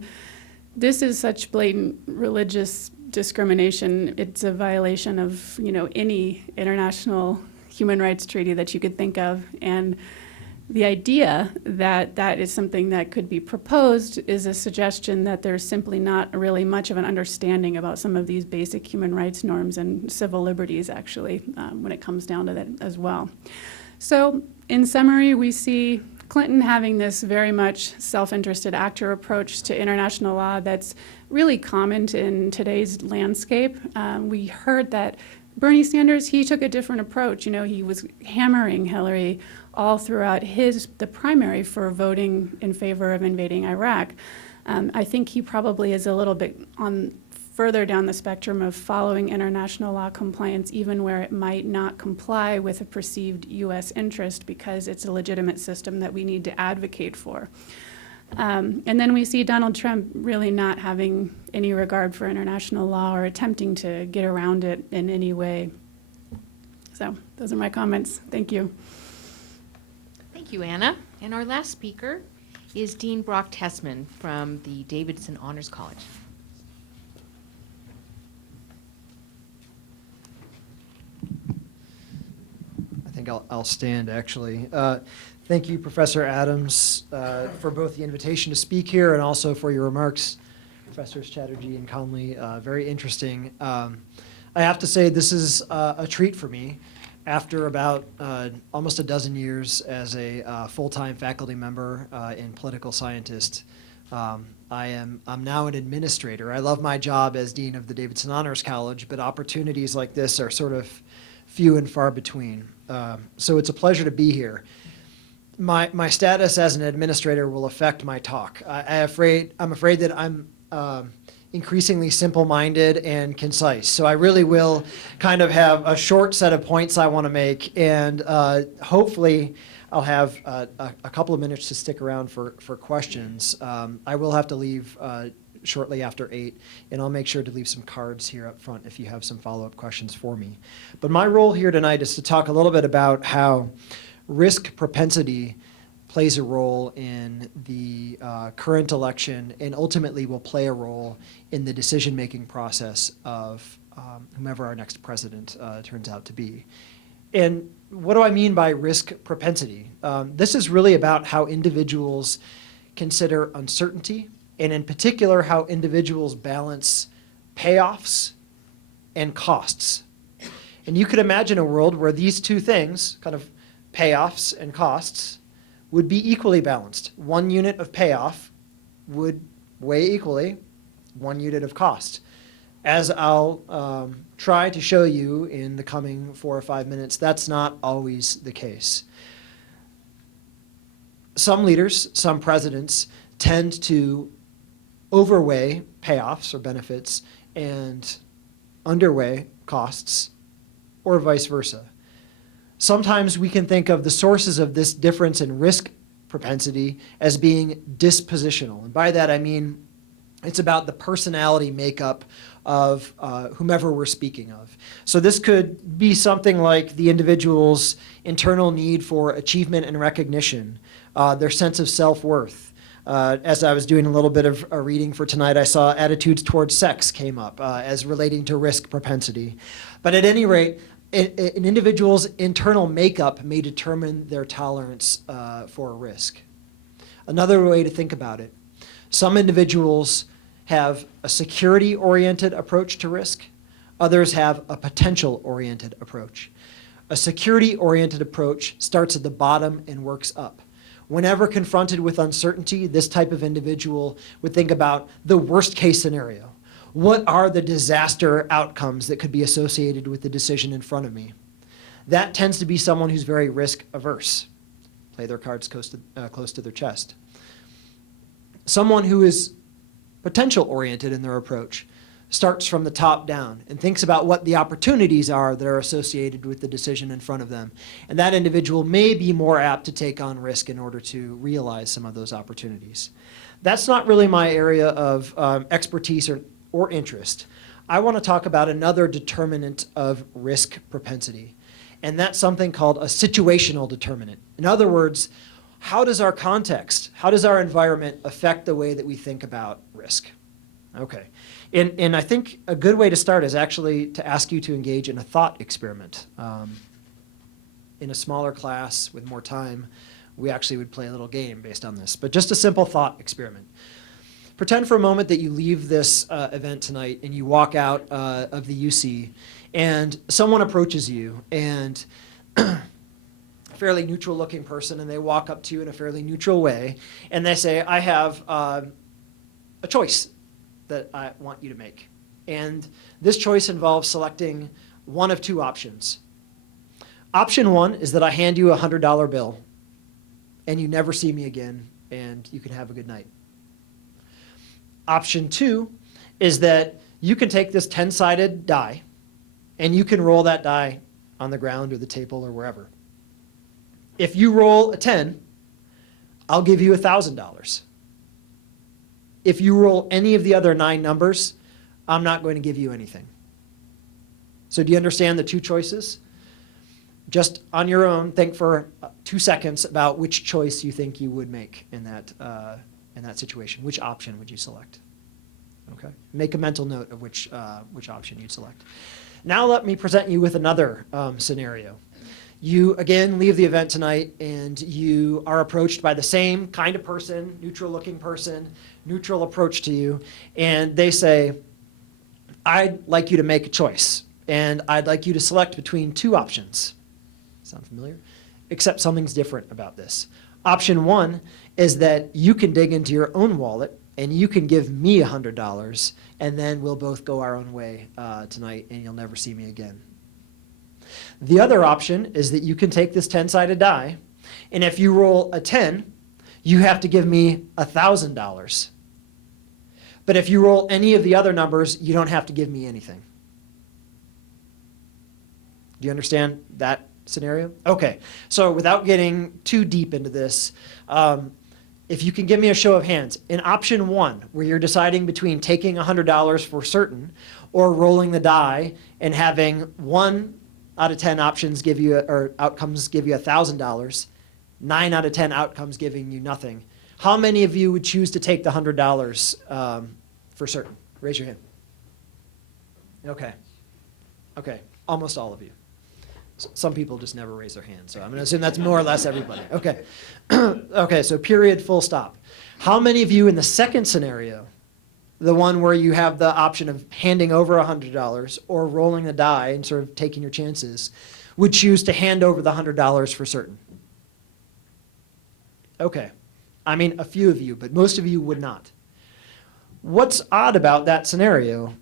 this is such blatant religious discrimination. It's a violation of, any international human rights treaty that you could think of. And the idea that that is something that could be proposed is a suggestion that there's simply not really much of an understanding about some of these basic human rights norms and civil liberties, actually, when it comes down to that as well. So in summary, we see Clinton having this very much self-interested actor approach to international law that's really common in today's landscape. We heard that Bernie Sanders, he took a different approach. He was hammering Hillary all throughout the primary for voting in favor of invading Iraq. I think he probably is a little bit further down the spectrum of following international law compliance, even where it might not comply with a perceived U.S. interest because it's a legitimate system that we need to advocate for. And then we see Donald Trump really not having any regard for international law or attempting to get around it in any way. So those are my comments. Thank you. Thank you, Anna. And our last speaker is Dean Brock Tessman from the Davidson Honors College. I think I'll stand, actually. Thank you, Professor Adams, for both the invitation to speak here and also for your remarks, Professors Chatterjee and Conley. Very interesting. I have to say this is a treat for me. After about almost a dozen years as a full-time faculty member and political scientist, I'm now an administrator. I love my job as Dean of the Davidson Honors College, but opportunities like this are sort of few and far between. So it's a pleasure to be here. My status as an administrator will affect my talk. I'm afraid that I'm increasingly simple-minded and concise. So I really will kind of have a short set of points I want to make, and hopefully I'll have a couple of minutes to stick around for questions. I will have to leave shortly after 8, and I'll make sure to leave some cards here up front if you have some follow-up questions for me. But my role here tonight is to talk a little bit about how risk propensity plays a role in the current election and ultimately will play a role in the decision-making process of whomever our next president turns out to be. And what do I mean by risk propensity? This is really about how individuals consider uncertainty, and in particular, how individuals balance payoffs and costs. And you could imagine a world where these two things, kind of payoffs and costs, would be equally balanced. 1 unit of payoff would weigh equally 1 unit of cost. As I'll try to show you in the coming 4 or 5 minutes, that's not always the case. Some leaders, some presidents, tend to overweigh payoffs or benefits and underweigh costs, or vice versa. Sometimes we can think of the sources of this difference in risk propensity as being dispositional. And by that I mean it's about the personality makeup of whomever we're speaking of. So this could be something like the individual's internal need for achievement and recognition, their sense of self-worth. As I was doing a little bit of reading for tonight, I saw attitudes towards sex came up as relating to risk propensity. But at any rate, an individual's internal makeup may determine their tolerance for a risk. Another way to think about it, some individuals have a security-oriented approach to risk. Others have a potential-oriented approach. A security-oriented approach starts at the bottom and works up. Whenever confronted with uncertainty, this type of individual would think about the worst-case scenario. What are the disaster outcomes that could be associated with the decision in front of me? That tends to be someone who's very risk-averse. Play their cards close to their chest. Someone who is potential-oriented in their approach starts from the top down and thinks about what the opportunities are that are associated with the decision in front of them. And that individual may be more apt to take on risk in order to realize some of those opportunities. That's not really my area of expertise or interest. I want to talk about another determinant of risk propensity, and that's something called a situational determinant. In other words, how does our context, how does our environment affect the way that we think about risk? Okay. And I think a good way to start is actually to ask you to engage in a thought experiment. In a smaller class with more time, we actually would play a little game based on this, but just a simple thought experiment. Pretend for a moment that you leave this event tonight and you walk out of the UC and someone approaches you, and a fairly neutral looking person, and they walk up to you in a fairly neutral way and they say, I have a choice that I want you to make. And this choice involves selecting one of two options. Option one is that I hand you a $100 bill and you never see me again and you can have a good night. Option two is that you can take this 10-sided die and you can roll that die on the ground or the table or wherever. If you roll a 10, I'll give you $1,000. If you roll any of the other 9 numbers, I'm not going to give you anything. So do you understand the two choices? Just on your own, think for 2 seconds about which choice you think you would make in that situation. Which option would you select? Okay. Make a mental note of which option you'd select. Now let me present you with another scenario. You, again, leave the event tonight and you are approached by the same kind of person, neutral-looking person, neutral approach to you, and they say, I'd like you to make a choice, and I'd like you to select between 2 options. Sound familiar? Except something's different about this. Option 1 is that you can dig into your own wallet and you can give me $100, and then we'll both go our own way tonight and you'll never see me again. The other option is that you can take this 10-sided die, and if you roll a 10, you have to give me $1,000. But if you roll any of the other numbers, you don't have to give me anything. Do you understand that scenario? Okay, so without getting too deep into this, if you can give me a show of hands, in option 1, where you're deciding between taking $100 for certain or rolling the die and having 1 out of 10 options give you, or outcomes give you $1,000, 9 out of 10 outcomes giving you nothing, how many of you would choose to take the $100 for certain? Raise your hand. Okay. Okay, almost all of you. Some people just never raise their hand, so I'm going to assume that's more or less everybody. Okay. Okay, so period, full stop. How many of you in the second scenario, the one where you have the option of handing over $100 or rolling the die and sort of taking your chances, would choose to hand over the $100 for certain? Okay. I mean, a few of you, but most of you would not. What's odd about that scenario?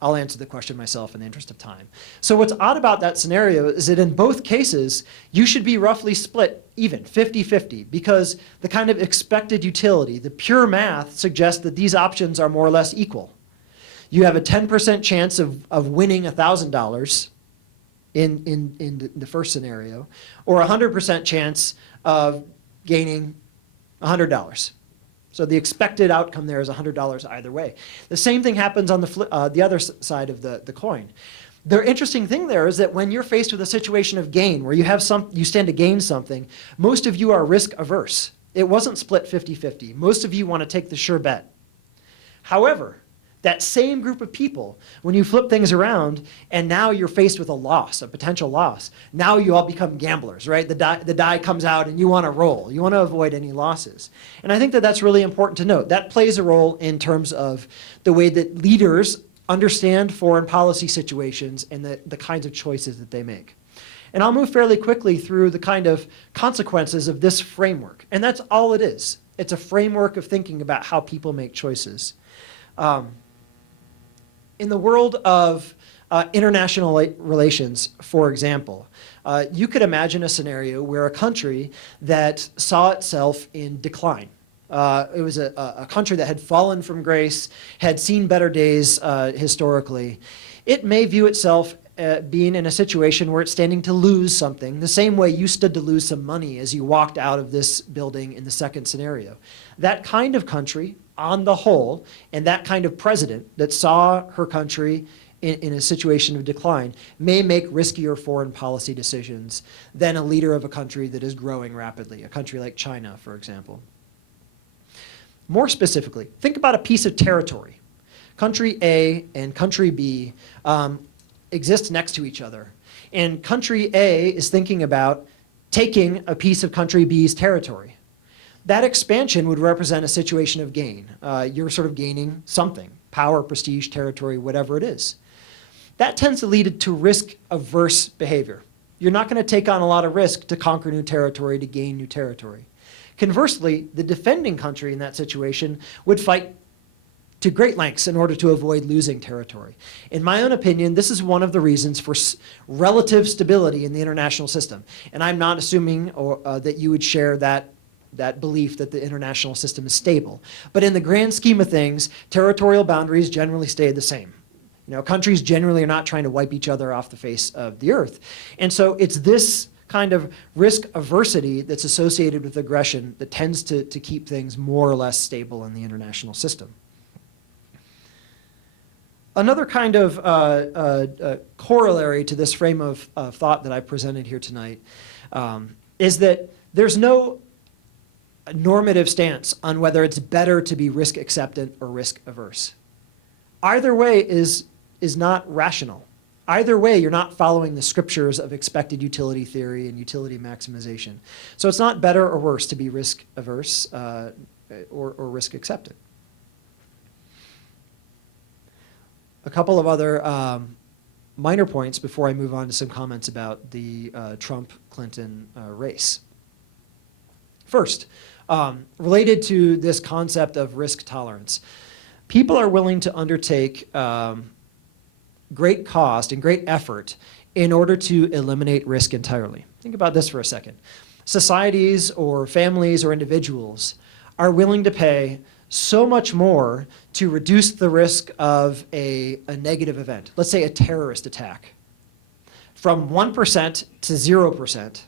I'll answer the question myself in the interest of time. So what's odd about that scenario is that in both cases, you should be roughly split even, 50-50, because the kind of expected utility, the pure math, suggests that these options are more or less equal. You have a 10% chance of winning $1,000 in the first scenario, or a 100% chance of gaining $100. So the expected outcome there is $100 either way. The same thing happens on the other side of the coin. The interesting thing there is that when you're faced with a situation of gain, where you stand to gain something, most of you are risk averse. It wasn't split 50-50. Most of you want to take the sure bet. However, that same group of people, when you flip things around and now you're faced with a loss, a potential loss, now you all become gamblers, right? The die comes out and you want to roll. You want to avoid any losses. And I think that that's really important to note. That plays a role in terms of the way that leaders understand foreign policy situations and the kinds of choices that they make. And I'll move fairly quickly through the kind of consequences of this framework. And that's all it is. It's a framework of thinking about how people make choices. In the world of international relations, for example, you could imagine a scenario where a country that saw itself in decline. It was a country that had fallen from grace, had seen better days historically. It may view itself being in a situation where it's standing to lose something, the same way you stood to lose some money as you walked out of this building in the second scenario. That kind of country, on the whole, and that kind of president that saw her country in a situation of decline may make riskier foreign policy decisions than a leader of a country that is growing rapidly, a country like China, for example. More specifically, think about a piece of territory. Country A and country B exist next to each other. And country A is thinking about taking a piece of country B's territory. That expansion would represent a situation of gain. You're sort of gaining something, power, prestige, territory, whatever it is. That tends to lead to risk-averse behavior. You're not going to take on a lot of risk to conquer new territory, to gain new territory. Conversely, the defending country in that situation would fight to great lengths in order to avoid losing territory. In my own opinion, this is one of the reasons for relative stability in the international system. And I'm not assuming that you would share that belief that the international system is stable. But in the grand scheme of things, territorial boundaries generally stay the same. You know, countries generally are not trying to wipe each other off the face of the earth. And so it's this kind of risk aversity that's associated with aggression that tends to keep things more or less stable in the international system. Another kind of corollary to this frame of thought that I presented here tonight is that there's no normative stance on whether it's better to be risk acceptant or risk averse. Either way is not rational. Either way, you're not following the scriptures of expected utility theory and utility maximization. So it's not better or worse to be risk averse or risk acceptant. A couple of other minor points before I move on to some comments about the Trump-Clinton race. First, related to this concept of risk tolerance, people are willing to undertake great cost and great effort in order to eliminate risk entirely. Think about this for a second. Societies or families or individuals are willing to pay so much more to reduce the risk of a negative event, let's say a terrorist attack, from 1% to 0%,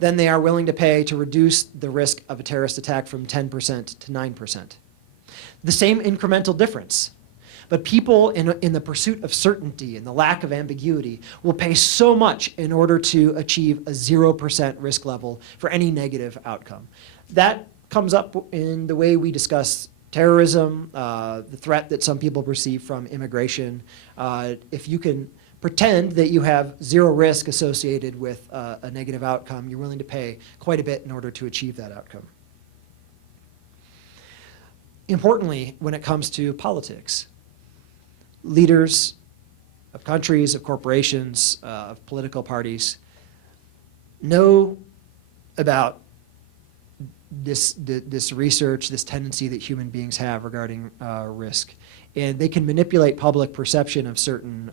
than they are willing to pay to reduce the risk of a terrorist attack from 10% to 9%. The same incremental difference. But people in the pursuit of certainty and the lack of ambiguity will pay so much in order to achieve a 0% risk level for any negative outcome. That comes up in the way we discuss terrorism, the threat that some people perceive from immigration. If you can pretend that you have zero risk associated with a negative outcome, you're willing to pay quite a bit in order to achieve that outcome. Importantly, when it comes to politics, leaders of countries, of corporations, of political parties know about this research, this tendency that human beings have regarding risk. And they can manipulate public perception of certain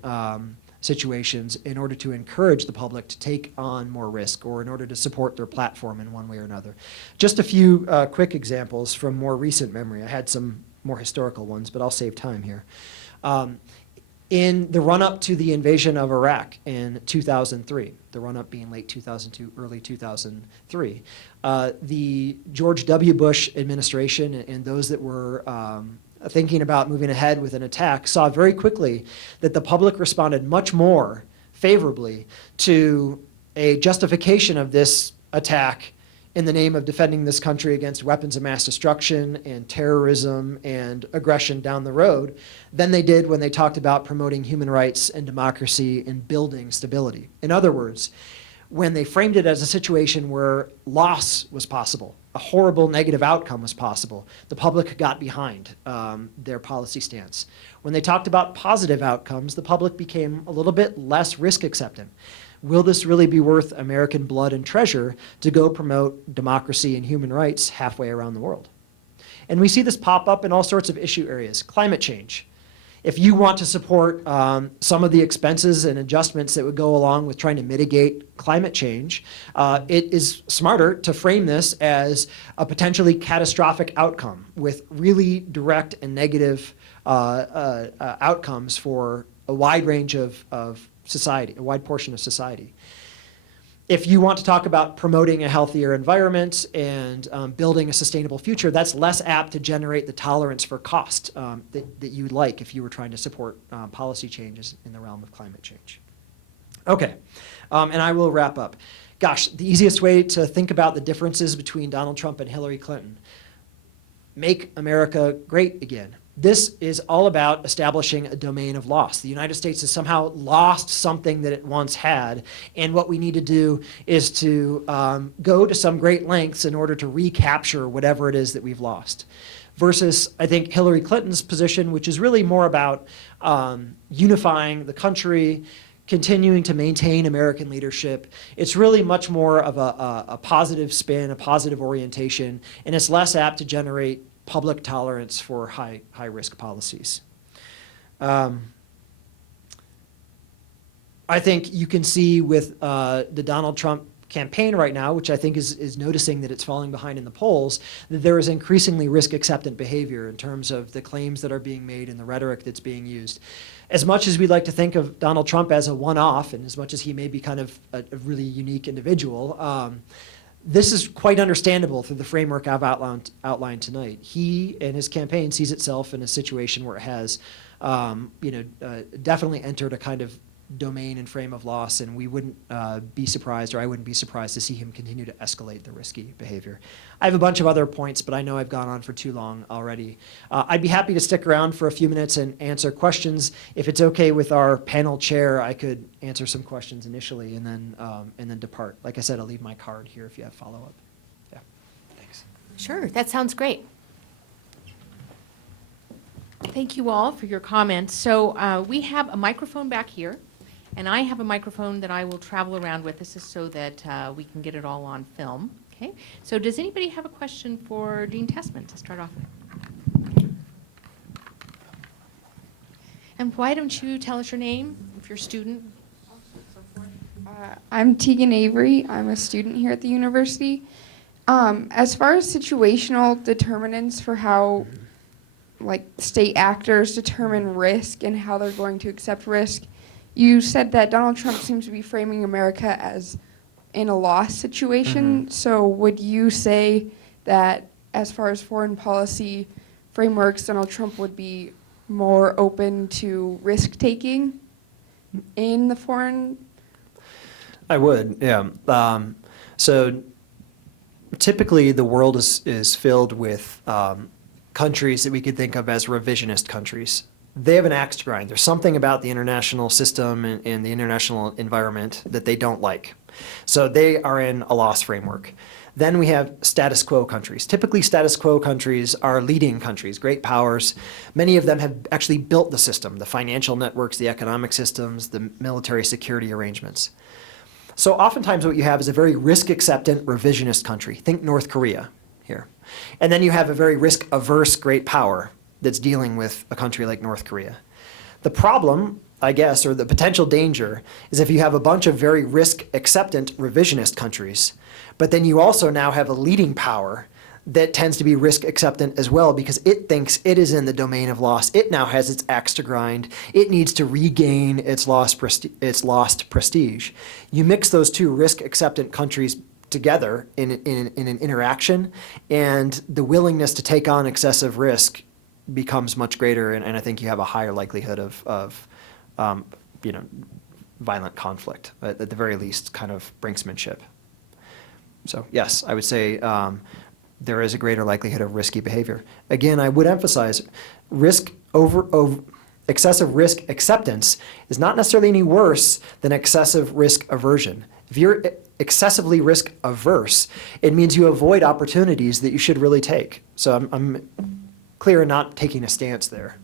situations in order to encourage the public to take on more risk or in order to support their platform in one way or another. Just a few quick examples from more recent memory. I had some more historical ones, but I'll save time here. In the run-up to the invasion of Iraq in 2003, the run-up being late 2002, early 2003, the George W. Bush administration and those that were thinking about moving ahead with an attack saw very quickly that the public responded much more favorably to a justification of this attack in the name of defending this country against weapons of mass destruction and terrorism and aggression down the road than they did when they talked about promoting human rights and democracy and building stability. In other words, when they framed it as a situation where loss was possible, a horrible negative outcome was possible, the public got behind their policy stance. When they talked about positive outcomes, the public became a little bit less risk acceptant. Will this really be worth American blood and treasure to go promote democracy and human rights halfway around the world? And we see this pop up in all sorts of issue areas. Climate change. If you want to support some of the expenses and adjustments that would go along with trying to mitigate climate change, it is smarter to frame this as a potentially catastrophic outcome with really direct and negative outcomes for a wide range of society, a wide portion of society. If you want to talk about promoting a healthier environment and building a sustainable future, that's less apt to generate the tolerance for cost that you'd like if you were trying to support policy changes in the realm of climate change. Okay, and I will wrap up. Gosh, the easiest way to think about the differences between Donald Trump and Hillary Clinton: make America great again. This is all about establishing a domain of loss. The United States has somehow lost something that it once had, and what we need to do is to go to some great lengths in order to recapture whatever it is that we've lost. Versus, I think, Hillary Clinton's position, which is really more about unifying the country, continuing to maintain American leadership. It's really much more of a positive spin, a positive orientation, and it's less apt to generate public tolerance for high risk policies. I think you can see with the Donald Trump campaign right now, which I think is noticing that it's falling behind in the polls, that there is increasingly risk acceptant behavior in terms of the claims that are being made and the rhetoric that's being used. As much as we'd like to think of Donald Trump as a one-off, and as much as he may be kind of a really unique individual, this is quite understandable through the framework I've outlined tonight. He and his campaign sees itself in a situation where it has definitely entered a kind of domain and frame of loss, and we wouldn't be surprised, or I wouldn't be surprised to see him continue to escalate the risky behavior. I have a bunch of other points, but I know I've gone on for too long already. I'd be happy to stick around for a few minutes and answer questions. If it's okay with our panel chair, I could answer some questions initially and then depart. Like I said, I'll leave my card here if you have follow-up. Yeah, thanks. Sure, that sounds great. Thank you all for your comments. So we have a microphone back here, and I have a microphone that I will travel around with. This is so that we can get it all on film. Okay. So does anybody have a question for Dean Tessman to start off with? And why don't you tell us your name, if you're a student? I'm Tegan Avery. I'm a student here at the university. As far as situational determinants for how like state actors determine risk and how they're going to accept risk, you said that Donald Trump seems to be framing America as in a loss situation. So would you say that as far as foreign policy frameworks, Donald Trump would be more open to risk-taking in the foreign? I would, yeah. So typically the world is filled with countries that we could think of as revisionist countries. They have an axe to grind. There's something about the international system and the international environment that they don't like. So they are in a loss framework. Then we have status quo countries. Typically, status quo countries are leading countries, great powers. Many of them have actually built the system, the financial networks, the economic systems, the military security arrangements. So oftentimes what you have is a very risk-acceptant revisionist country. Think North Korea here. And then you have a very risk-averse great power that's dealing with a country like North Korea. The problem, I guess, or the potential danger, is if you have a bunch of very risk-acceptant revisionist countries, but then you also now have a leading power that tends to be risk-acceptant as well because it thinks it is in the domain of loss. It now has its axe to grind. It needs to regain its lost prestige. You mix those two risk-acceptant countries together in an interaction, and the willingness to take on excessive risk becomes much greater, and I think you have a higher likelihood of violent conflict, at the very least, kind of brinksmanship. So yes, I would say there is a greater likelihood of risky behavior. Again, I would emphasize excessive risk acceptance is not necessarily any worse than excessive risk aversion. If you're excessively risk averse, it means you avoid opportunities that you should really take. So I'm clear in not taking a stance there.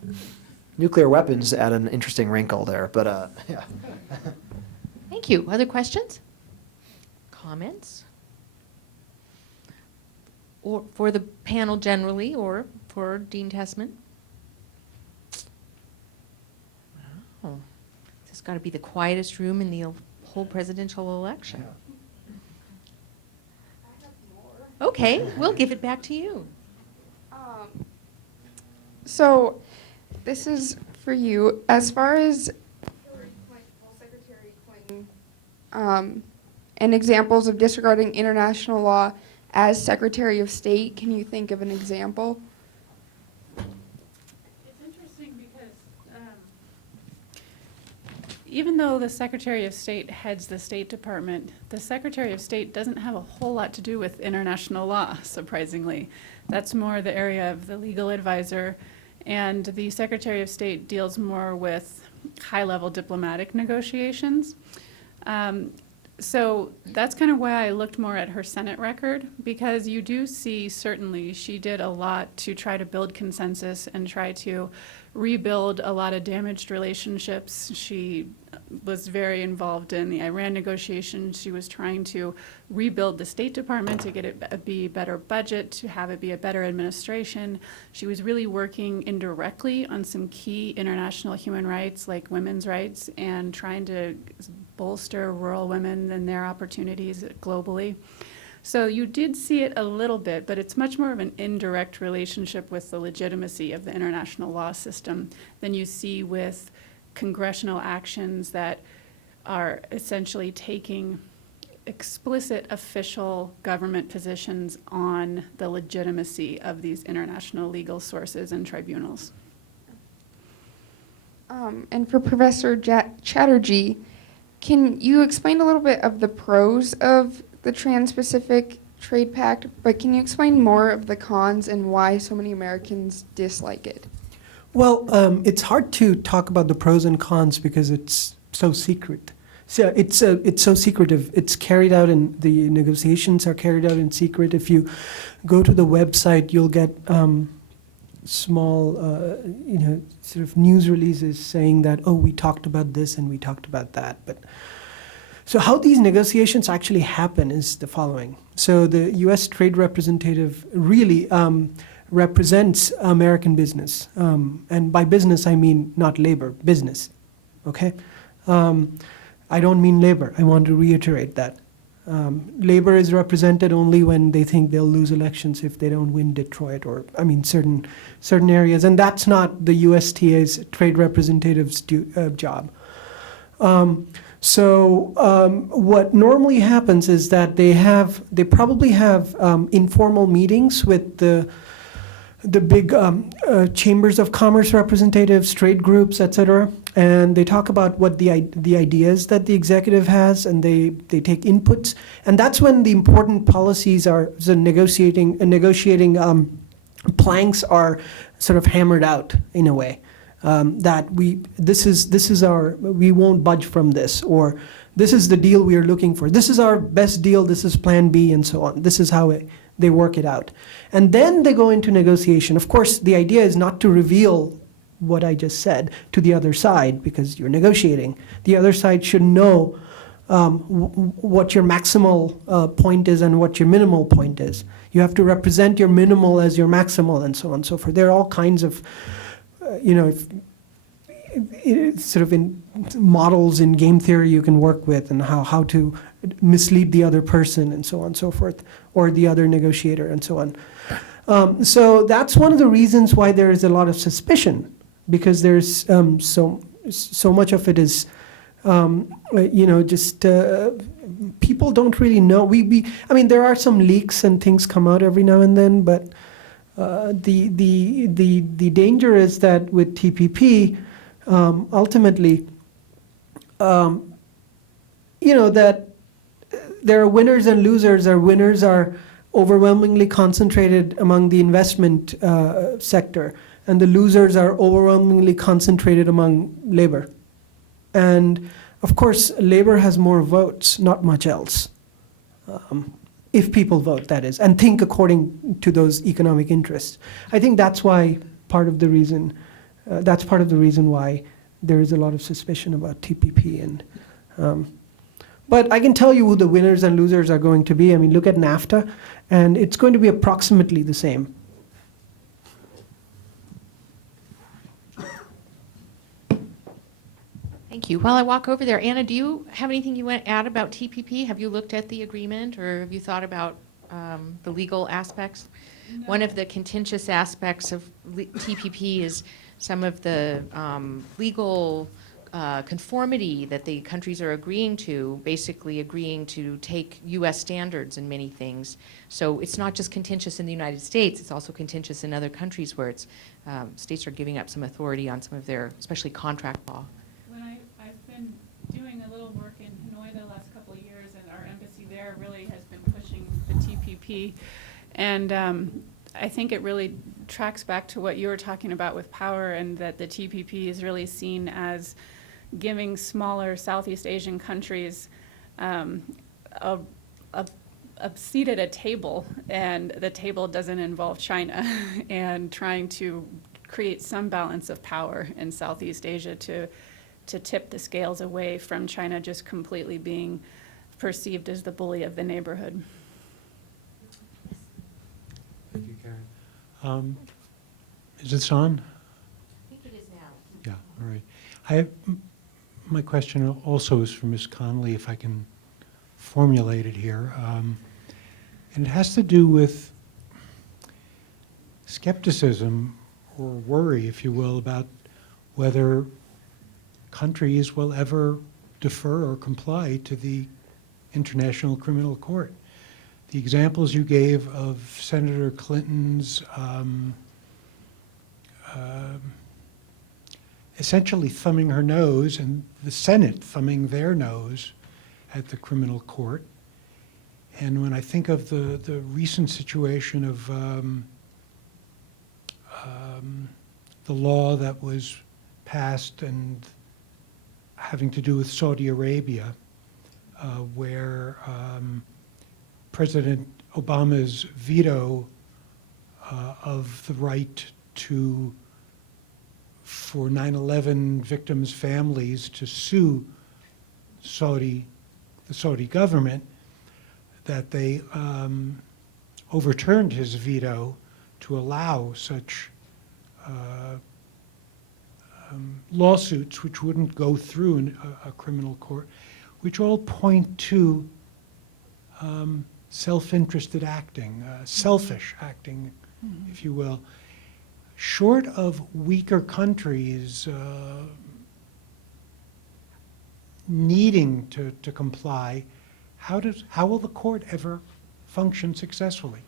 Nuclear weapons add an interesting wrinkle there, but yeah. Thank you. Other questions? Comments? Or for the panel generally, or for Dean Tessman? Oh, this has got to be the quietest room in the whole presidential election. Okay, we'll give it back to you. So this is for you. As far as Secretary Clinton and examples of disregarding international law as Secretary of State, can you think of an example? It's interesting because even though the Secretary of State heads the State Department, the Secretary of State doesn't have a whole lot to do with international law, surprisingly. That's more the area of the legal advisor, and the Secretary of State deals more with high-level diplomatic negotiations. So that's kind of why I looked more at her Senate record, because you do see certainly she did a lot to try to build consensus and try to rebuild a lot of damaged relationships. She was very involved in the Iran negotiations. She was trying to rebuild the State Department to get it be a better budget, to have it be a better administration. She was really working indirectly on some key international human rights like women's rights and trying to bolster rural women and their opportunities globally. So you did see it a little bit, but it's much more of an indirect relationship with the legitimacy of the international law system than you see with congressional actions that are essentially taking explicit official government positions on the legitimacy of these international legal sources and tribunals. And for Professor Chatterjee, can you explain a little bit of the pros of the Trans-Pacific Trade Pact, but can you explain more of the cons and why so many Americans dislike it? Well, it's hard to talk about the pros and cons because it's so secret. So it's so secretive. It's carried out the negotiations are carried out in secret. If you go to the website, you'll get small, sort of news releases saying that, oh, we talked about this and we talked about that. But so how these negotiations actually happen is the following. So the U.S. Trade Representative really represents American business. And by business, I mean not labor, business, okay? I don't mean labor. I want to reiterate that. Labor is represented only when they think they'll lose elections if they don't win Detroit or, I mean, certain areas. And that's not the USTA's trade representative's job. What normally happens is that they probably have informal meetings with the big chambers of commerce representatives, trade groups, et cetera, and they talk about what the ideas that the executive has, and they take inputs, and that's when the important policies are the negotiating planks are sort of hammered out in a way. That we won't budge from this, or this is the deal we are looking for. This is our best deal. This is Plan B, and so on. This is how they work it out, and then they go into negotiation. Of course, the idea is not to reveal what I just said to the other side because you're negotiating. The other side should know what your maximal point is and what your minimal point is. You have to represent your minimal as your maximal, and so on and so forth. There are all kinds of sort of in models in game theory you can work with, and how to mislead the other person, and so on and so forth, or the other negotiator, and so on. So that's one of the reasons why there is a lot of suspicion, because there's so much of it is just people don't really know. I mean, there are some leaks and things come out every now and then, but the danger is that with TPP, ultimately, that there are winners and losers. Our winners are overwhelmingly concentrated among the investment sector, and the losers are overwhelmingly concentrated among labor. And of course, labor has more votes, not much else. If people vote, that is, and think according to those economic interests. I think that's why part of the reason why there is a lot of suspicion about TPP. And but I can tell you who the winners and losers are going to be. I mean, look at NAFTA, and it's going to be approximately the same. Thank you. While I walk over there, Anna, do you have anything you want to add about TPP? Have you looked at the agreement, or have you thought about the legal aspects? No. One of the contentious aspects of TPP is some of the legal conformity that the countries are agreeing to, basically agreeing to take U.S. standards in many things. So it's not just contentious in the United States, it's also contentious in other countries where it's, states are giving up some authority on some of their, especially contract law. I've been doing a little work in Hanoi the last couple of years, and our embassy there really has been pushing the TPP. And I think it really tracks back to what you were talking about with power, and that the TPP is really seen as giving smaller Southeast Asian countries a seat at a table, and the table doesn't involve China, and trying to create some balance of power in Southeast Asia to tip the scales away from China just completely being perceived as the bully of the neighborhood. Thank you, Karen. Is this on? I think it is now. Yeah, all right. My question also is for Ms. Conley, if I can formulate it here. And it has to do with skepticism or worry, if you will, about whether countries will ever defer or comply to the International Criminal Court. The examples you gave of Senator Clinton's essentially thumbing her nose and the Senate thumbing their nose at the criminal court. And when I think of the recent situation of the law that was passed and having to do with Saudi Arabia, where President Obama's veto of the right for 9/11 victims' families to sue the Saudi government, that they overturned his veto to allow such lawsuits which wouldn't go through a criminal court, which all point to self-interested acting, selfish acting, if you will. Short of weaker countries needing to comply, how will the court ever function successfully?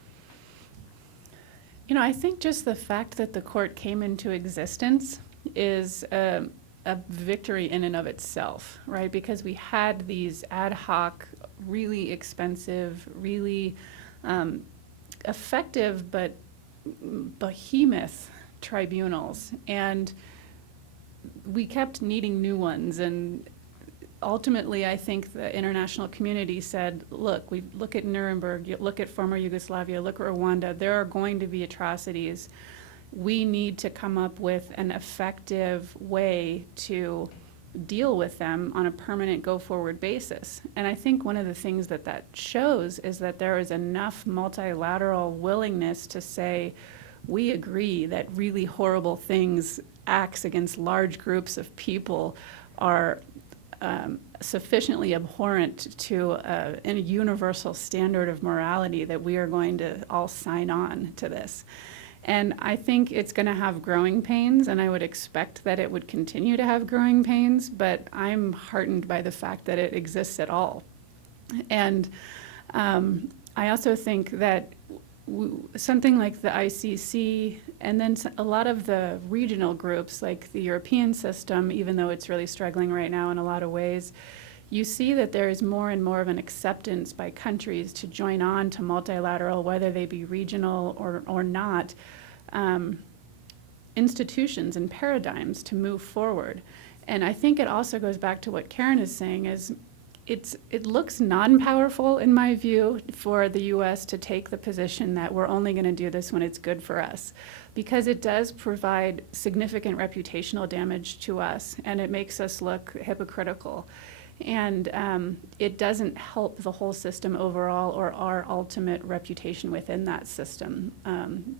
You know, I think just the fact that the court came into existence is a victory in and of itself, right? Because we had these ad hoc, really expensive, really effective but behemoth tribunals, and we kept needing new ones. And ultimately, I think the international community said, look, we look at Nuremberg, you look at former Yugoslavia, look at Rwanda, there are going to be atrocities. We need to come up with an effective way to deal with them on a permanent go-forward basis. And I think one of the things that that shows is that there is enough multilateral willingness to say, we agree that really horrible things, acts against large groups of people, are sufficiently abhorrent to a universal standard of morality that we are going to all sign on to this. And I think it's going to have growing pains, and I would expect that it would continue to have growing pains, but I'm heartened by the fact that it exists at all. And I also think that something like the ICC, and then a lot of the regional groups like the European system, even though it's really struggling right now in a lot of ways, you see that there is more and more of an acceptance by countries to join on to multilateral, whether they be regional or not, institutions and paradigms to move forward. And I think it also goes back to what Karen is saying, is it looks non-powerful, in my view, for the U.S. to take the position that we're only going to do this when it's good for us, because it does provide significant reputational damage to us, and it makes us look hypocritical. And it doesn't help the whole system overall or our ultimate reputation within that system.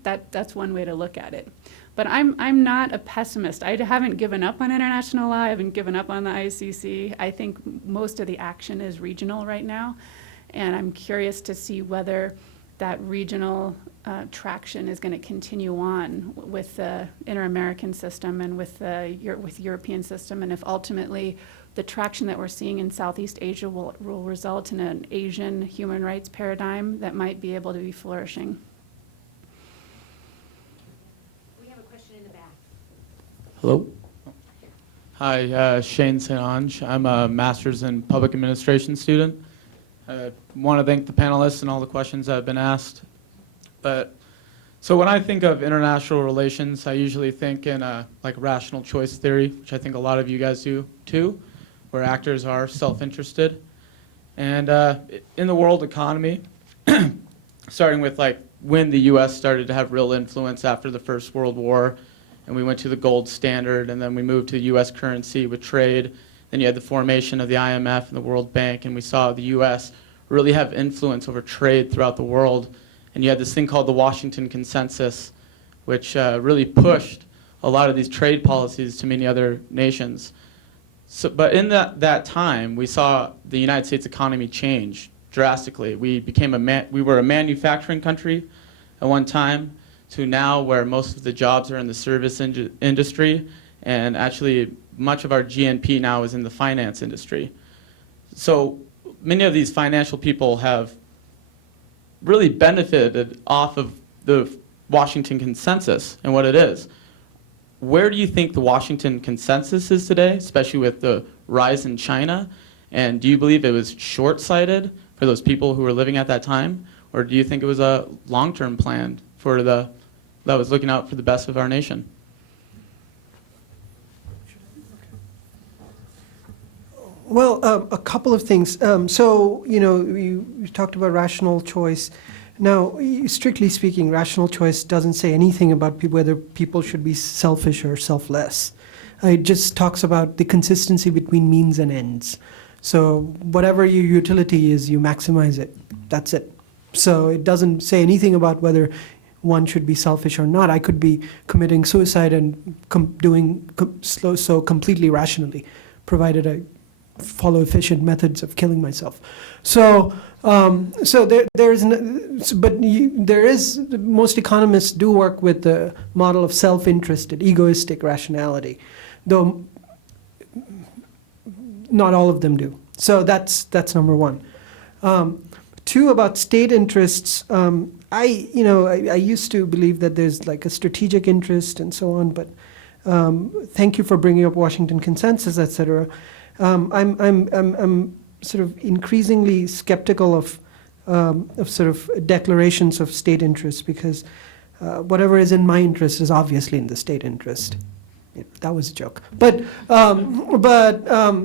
That's one way to look at it. But I'm not a pessimist. I haven't given up on international law. I haven't given up on the ICC. I think most of the action is regional right now. And I'm curious to see whether that regional traction is going to continue on with the inter-American system and with the European system, and if ultimately the traction that we're seeing in Southeast Asia will result in an Asian human rights paradigm that might be able to be flourishing. We have a question in the back. Hello. Hi, Shane St. Ange. I'm a master's in public administration student. I want to thank the panelists and all the questions that have been asked. So when I think of international relations, I usually think in like rational choice theory, which I think a lot of you guys do too, where actors are self-interested. And in the world economy, starting with like when the US started to have real influence after the First World War, and we went to the gold standard, and then we moved to US currency with trade. Then you had the formation of the IMF and the World Bank, and we saw the US really have influence over trade throughout the world. And you had this thing called the Washington Consensus, which really pushed a lot of these trade policies to many other nations. So, but in that time, we saw the United States economy change drastically. We were a manufacturing country at one time, to now where most of the jobs are in the service industry, and actually much of our GNP now is in the finance industry. So many of these financial people have really benefited off of the Washington Consensus and what it is. Where do you think the Washington Consensus is today, especially with the rise in China? And do you believe it was short-sighted for those people who were living at that time? Or do you think it was a long-term plan that was looking out for the best of our nation? Well, a couple of things. So, you talked about rational choice. Now, strictly speaking, rational choice doesn't say anything about whether people should be selfish or selfless. It just talks about the consistency between means and ends. So whatever your utility is, you maximize it. That's it. So it doesn't say anything about whether one should be selfish or not. I could be committing suicide and so completely rationally, provided I follow efficient methods of killing myself. So, there is most economists do work with the model of self-interested, egoistic rationality, though not all of them do. So that's number one. Two, about state interests. I used to believe that there's like a strategic interest and so on, but thank you for bringing up Washington Consensus, etc. I'm sort of increasingly skeptical of sort of declarations of state interest, because whatever is in my interest is obviously in the state interest. Yeah, that was a joke, but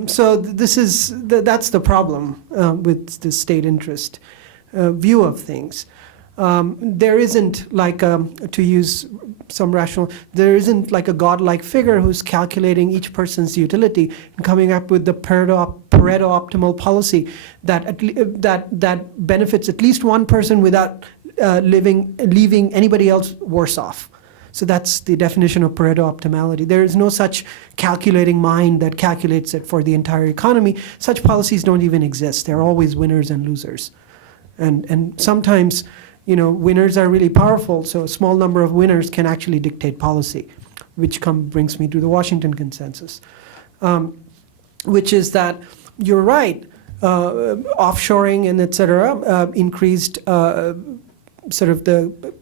so that's the problem with the state interest view of things. There isn't like to use some rational. There isn't like a godlike figure who's calculating each person's utility and coming up with the Pareto optimal policy that benefits at least one person without leaving anybody else worse off. So that's the definition of Pareto optimality. There is no such calculating mind that calculates it for the entire economy. Such policies don't even exist. They're always winners and losers. And sometimes, winners are really powerful, so a small number of winners can actually dictate policy, which brings me to the Washington Consensus, which is that you're right, offshoring and et cetera increased sort of the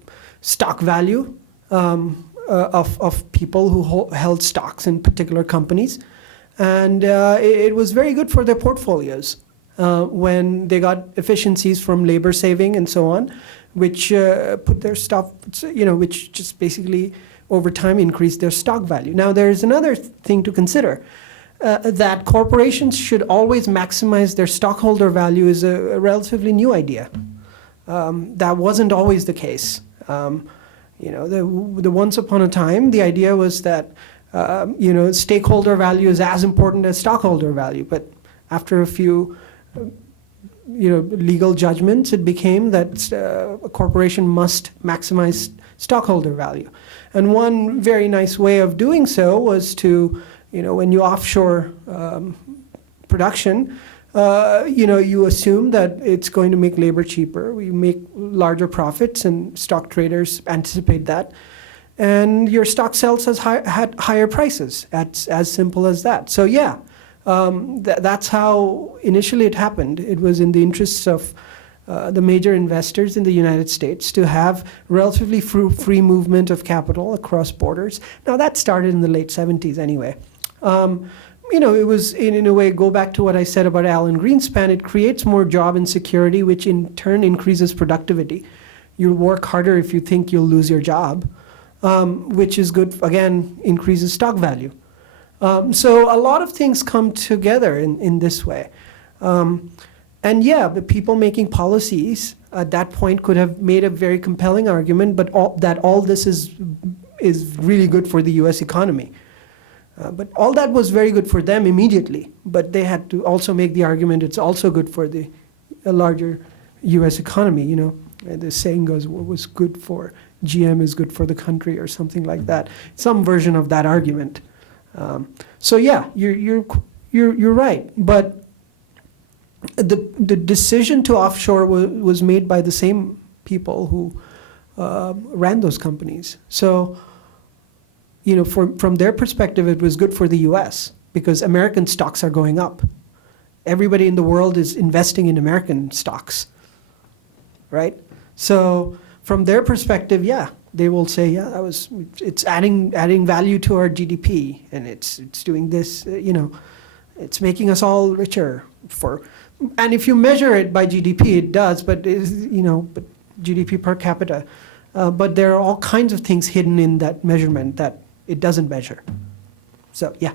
stock value of people who held stocks in particular companies. And it was very good for their portfolios when they got efficiencies from labor saving and so on, which put their stuff, which just basically over time increased their stock value. Now, there's another thing to consider. That corporations should always maximize their stockholder value is a relatively new idea. That wasn't always the case. The once upon a time, the idea was that stakeholder value is as important as stockholder value. But after a few legal judgments, it became that a corporation must maximize stockholder value. And one very nice way of doing so was to, when you offshore production, you assume that it's going to make labor cheaper. You make larger profits, and stock traders anticipate that. And your stock sells at higher prices. It's as simple as that. So yeah, that's how initially it happened. It was in the interests of the major investors in the United States to have relatively free movement of capital across borders. Now that started in the late 70s anyway. It was in a way, go back to what I said about Alan Greenspan, it creates more job insecurity, which in turn increases productivity. You'll work harder if you think you'll lose your job, which is good, again, increases stock value. So a lot of things come together in this way. And yeah, the people making policies at that point could have made a very compelling argument, but all this is really good for the US economy. But all that was very good for them immediately, but they had to also make the argument it's also good for the larger US economy. The saying goes, what was good for GM is good for the country, or something like that. Some version of that argument. So yeah, you're right, but the decision to offshore was made by the same people who ran those companies. So from their perspective, it was good for the U.S. because American stocks are going up. Everybody in the world is investing in American stocks, right? So from their perspective, yeah, they will say, yeah, it's adding value to our GDP, and it's doing this, it's making us all richer. And if you measure it by GDP, it does, but but GDP per capita. But there are all kinds of things hidden in that measurement that it doesn't measure. So yeah.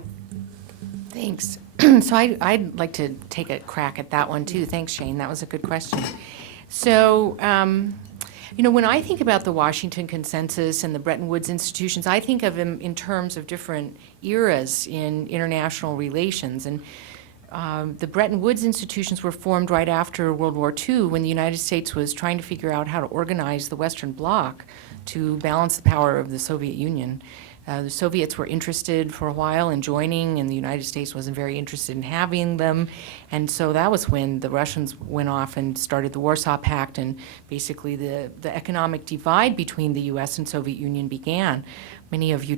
Thanks. So I'd like to take a crack at that one too. Thanks, Shane. That was a good question. So, when I think about the Washington Consensus and the Bretton Woods institutions, I think of them in terms of different eras in international relations. And the Bretton Woods institutions were formed right after World War II, when the United States was trying to figure out how to organize the Western Bloc to balance the power of the Soviet Union. The Soviets were interested for a while in joining, and the United States wasn't very interested in having them. And so that was when the Russians went off and started the Warsaw Pact, and basically the economic divide between the U.S. and Soviet Union began. Many of you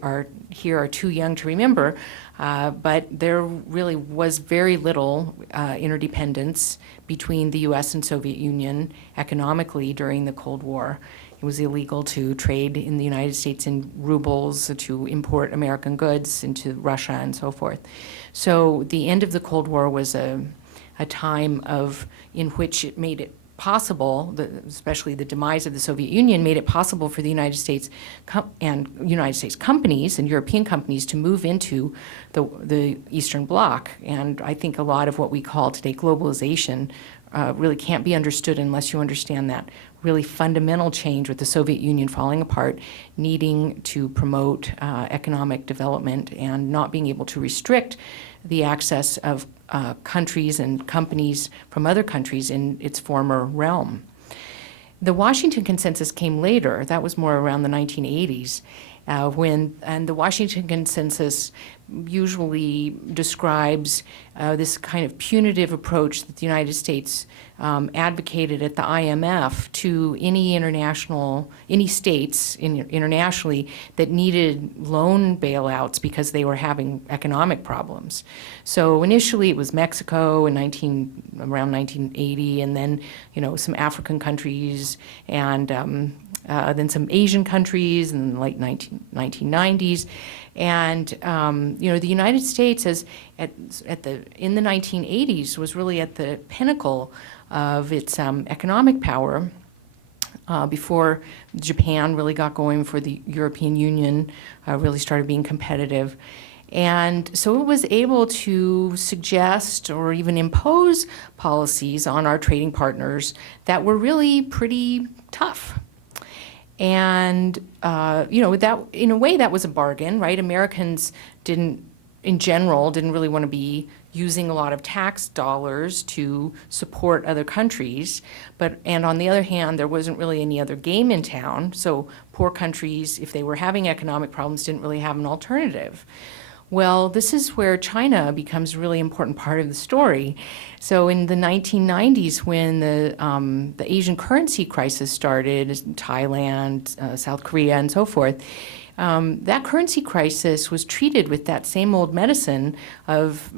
are too young to remember, but there really was very little interdependence between the U.S. and Soviet Union economically during the Cold War. It was illegal to trade in the United States in rubles, to import American goods into Russia and so forth. So the end of the Cold War was a time in which it made it possible, especially the demise of the Soviet Union, made it possible for the United States and United States companies and European companies to move into the Eastern Bloc. And I think a lot of what we call today globalization really can't be understood unless you understand that really fundamental change with the Soviet Union falling apart, needing to promote economic development and not being able to restrict the access of countries and companies from other countries in its former realm. The Washington Consensus came later. That was more around the 1980s. And the Washington Consensus usually describes this kind of punitive approach that the United States advocated at the IMF to any states internationally that needed loan bailouts because they were having economic problems. So initially it was Mexico in around 1980, and then some African countries, and then some Asian countries in the late 1990s. And the United States in the 1980s was really at the pinnacle of its economic power before Japan really got going, before the European Union really started being competitive. And so it was able to suggest or even impose policies on our trading partners that were really pretty tough. And, that in a way that was a bargain, right? Americans in general, didn't really want to be using a lot of tax dollars to support other countries. And on the other hand, there wasn't really any other game in town. So poor countries, if they were having economic problems, didn't really have an alternative. Well, this is where China becomes a really important part of the story. So in the 1990s, when the Asian currency crisis started, Thailand, South Korea, and so forth, that currency crisis was treated with that same old medicine of,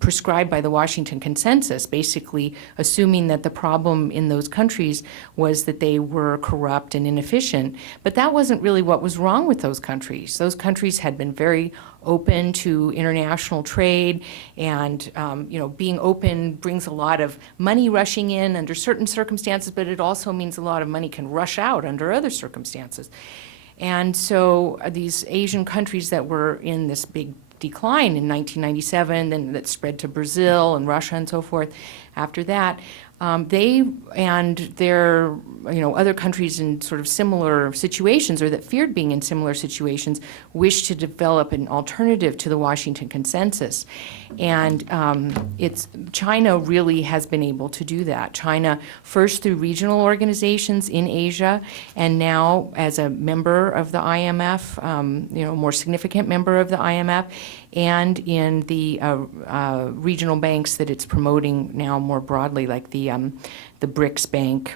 prescribed by the Washington Consensus, basically assuming that the problem in those countries was that they were corrupt and inefficient. But that wasn't really what was wrong with those countries. Those countries had been very open to international trade, and being open brings a lot of money rushing in under certain circumstances, but it also means a lot of money can rush out under other circumstances. And so these Asian countries that were in this big decline in 1997, then that spread to Brazil and Russia and so forth. After that, they and their other countries in sort of similar situations, or that feared being in similar situations, wished to develop an alternative to the Washington Consensus. And China really has been able to do that. China first through regional organizations in Asia, and now as a member of the IMF, more significant member of the IMF, and in the regional banks that it's promoting now more broadly, like the BRICS Bank,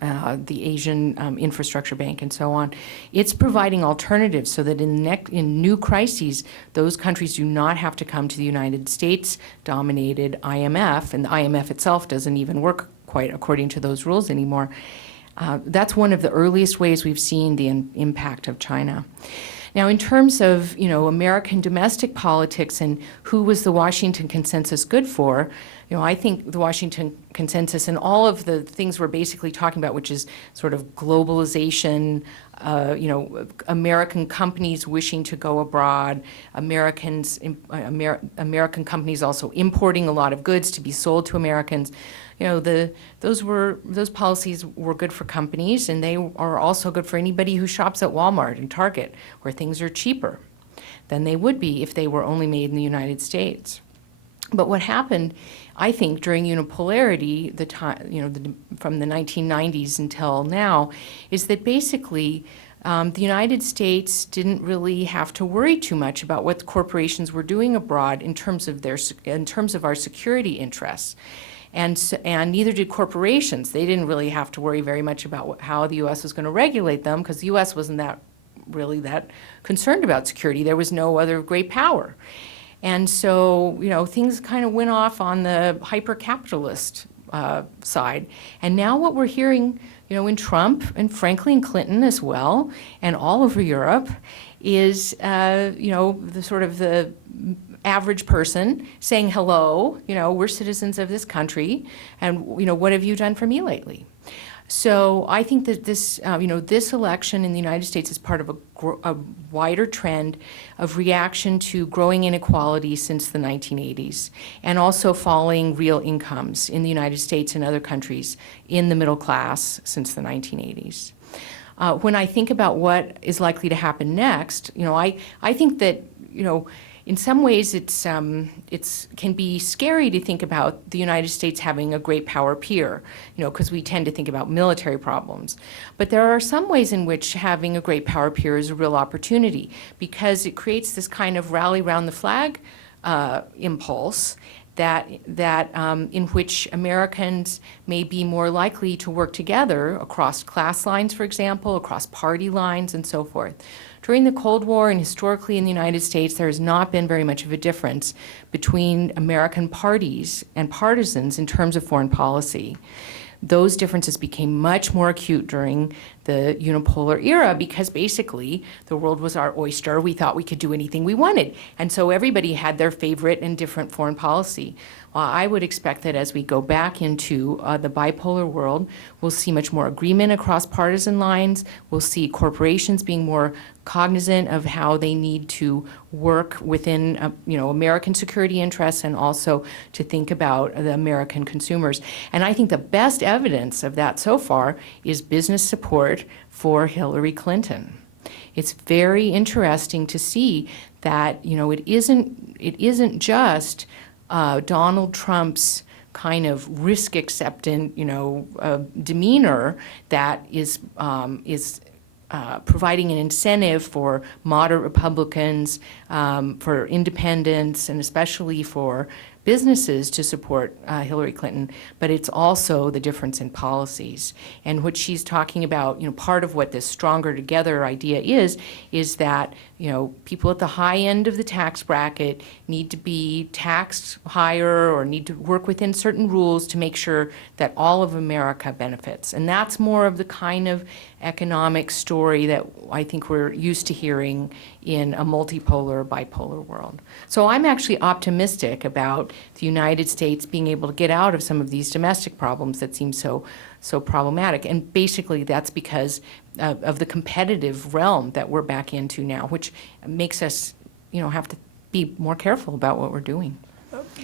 the Asian Infrastructure Bank, and so on. It's providing alternatives so that in new crises, those countries do not have to come to the United States-dominated IMF, and the IMF itself doesn't even work quite according to those rules anymore. That's one of the earliest ways we've seen the impact of China. Now, in terms of, American domestic politics and who was the Washington Consensus good for, I think the Washington Consensus and all of the things we're basically talking about, which is sort of globalization, American companies wishing to go abroad, American companies also importing a lot of goods to be sold to Americans. Those policies were good for companies, and they are also good for anybody who shops at Walmart and Target, where things are cheaper than they would be if they were only made in the United States. But what happened I think during unipolarity, the time, from the 1990s until now, is that basically the United States didn't really have to worry too much about what the corporations were doing abroad in terms of our security interests. And neither did corporations. They didn't really have to worry very much about how the U.S. was going to regulate them, because the U.S. wasn't really that concerned about security. There was no other great power. And so, things kind of went off on the hyper-capitalist side. And now what we're hearing, in Trump and frankly in Clinton as well, and all over Europe, is, the sort of the average person saying, hello, we're citizens of this country, and, what have you done for me lately? So I think that this, this election in the United States is part of a wider trend of reaction to growing inequality since the 1980s, and also falling real incomes in the United States and other countries in the middle class since the 1980s. When I think about what is likely to happen next, I think that, in some ways, it can be scary to think about the United States having a great power peer, because we tend to think about military problems. But there are some ways in which having a great power peer is a real opportunity, because it creates this kind of rally round the flag impulse in which Americans may be more likely to work together across class lines, for example, across party lines, and so forth. During the Cold War and historically in the United States, there has not been very much of a difference between American parties and partisans in terms of foreign policy. Those differences became much more acute during the unipolar era, because basically the world was our oyster. We thought we could do anything we wanted. And so everybody had their favorite and different foreign policy. Well, I would expect that as we go back into the bipolar world, we'll see much more agreement across partisan lines. We'll see corporations being more cognizant of how they need to work within, American security interests, and also to think about the American consumers. And I think the best evidence of that so far is business support for Hillary Clinton. It's very interesting to see that, it isn't just Donald Trump's kind of risk-acceptant, demeanor that is providing an incentive for moderate Republicans, for independents, and especially for businesses to support Hillary Clinton, but it's also the difference in policies. And what she's talking about, part of what this stronger together idea is that, people at the high end of the tax bracket need to be taxed higher or need to work within certain rules to make sure that all of America benefits. And that's more of the kind of economic story that I think we're used to hearing in a multipolar, bipolar world. So I'm actually optimistic about the United States being able to get out of some of these domestic problems that seem so problematic. And basically that's because of the competitive realm that we're back into now, which makes us, have to be more careful about what we're doing.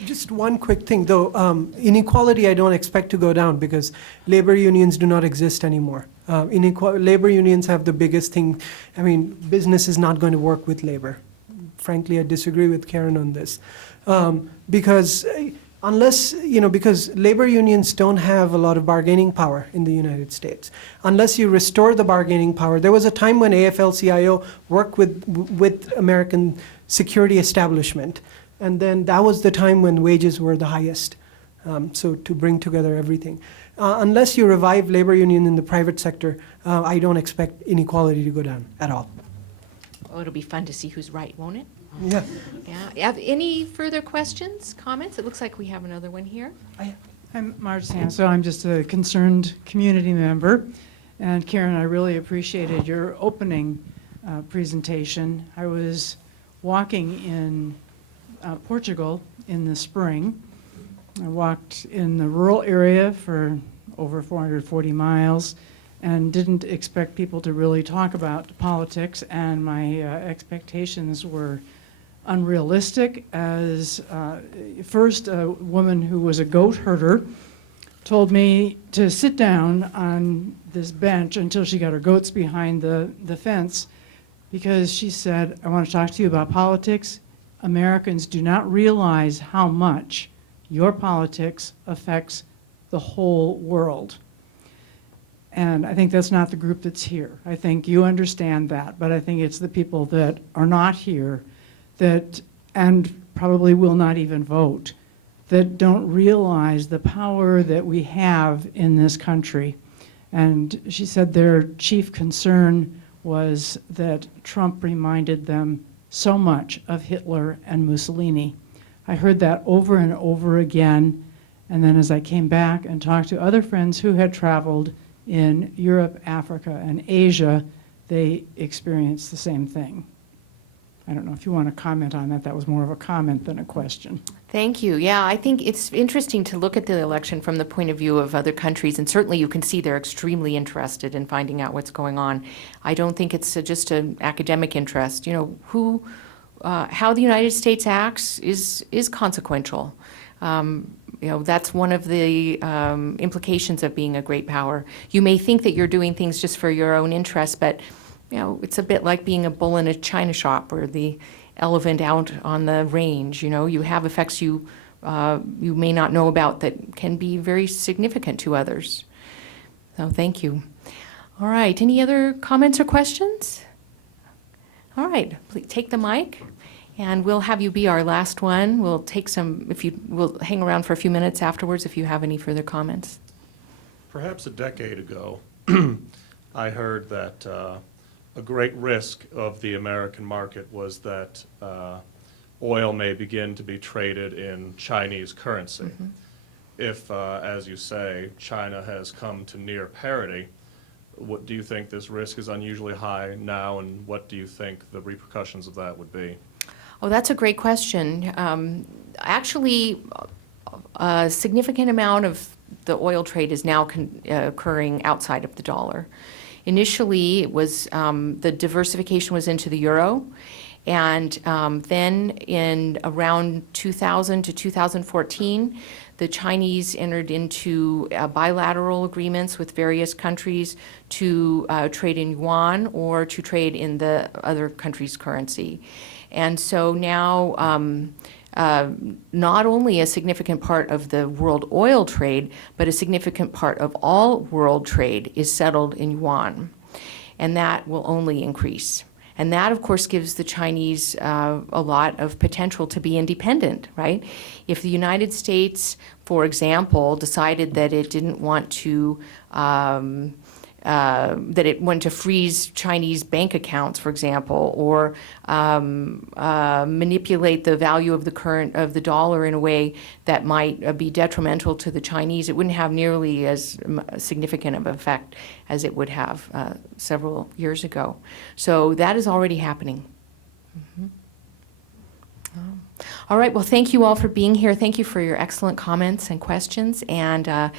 Just one quick thing, though. Inequality I don't expect to go down, because labor unions do not exist anymore. Labor unions have the biggest thing. I mean, business is not going to work with labor. Frankly, I disagree with Karen on this. Because labor unions don't have a lot of bargaining power in the United States. Unless you restore the bargaining power. There was a time when AFL-CIO worked with American security establishment. And then that was the time when wages were the highest, so to bring together everything. Unless you revive labor union in the private sector, I don't expect inequality to go down at all. Oh, it'll be fun to see who's right, won't it? Yeah. Yeah. Have any further questions, comments? It looks like we have another one here. I'm Marge Sanso. I'm just a concerned community member. And Karen, I really appreciated your opening presentation. I was walking in Portugal in the spring. I walked in the rural area for over 440 miles and didn't expect people to really talk about politics, and my expectations were unrealistic. As first, a woman who was a goat herder told me to sit down on this bench until she got her goats behind the fence, because she said, I want to talk to you about politics. Americans do not realize how much your politics affects the whole world. And I think that's not the group that's here. I think you understand that, but I think it's the people that are not here that, and probably will not even vote, that don't realize the power that we have in this country. And she said their chief concern was that Trump reminded them so much of Hitler and Mussolini. I heard that over and over again, and then as I came back and talked to other friends who had traveled in Europe, Africa, and Asia, they experienced the same thing. I don't know if you want to comment on that. That was more of a comment than a question. Thank you. Yeah, I think it's interesting to look at the election from the point of view of other countries, and certainly you can see they're extremely interested in finding out what's going on. I don't think it's just an academic interest. You know, how the United States acts is consequential. You know, that's one of the implications of being a great power. You may think that you're doing things just for your own interest, but you know, it's a bit like being a bull in a china shop or the elephant out on the range. You know, you have effects you may not know about that can be very significant to others. So thank you. All right, any other comments or questions? All right, please take the mic, and we'll have you be our last one. We'll take some, we'll hang around for a few minutes afterwards if you have any further comments. Perhaps a decade ago, I heard that a great risk of the American market was that oil may begin to be traded in Chinese currency. Mm-hmm. If, as you say, China has come to near parity, what do you think this risk is unusually high now, and what do you think the repercussions of that would be? Oh, that's a great question. Actually, a significant amount of the oil trade is now occurring outside of the dollar. Initially, it was the diversification was into the euro, and then in around 2000 to 2014, the Chinese entered into bilateral agreements with various countries to trade in yuan or to trade in the other country's currency. And so now, not only a significant part of the world oil trade, but a significant part of all world trade is settled in yuan. And that will only increase. And that, of course, gives the Chinese a lot of potential to be independent, right? If the United States, for example, decided that it didn't want to that it wanted to freeze Chinese bank accounts, for example, or manipulate the value of the dollar in a way that might be detrimental to the Chinese, it wouldn't have nearly as significant of an effect as it would have several years ago. So that is already happening. Mm-hmm. All right, well, thank you all for being here. Thank you for your excellent comments and questions. And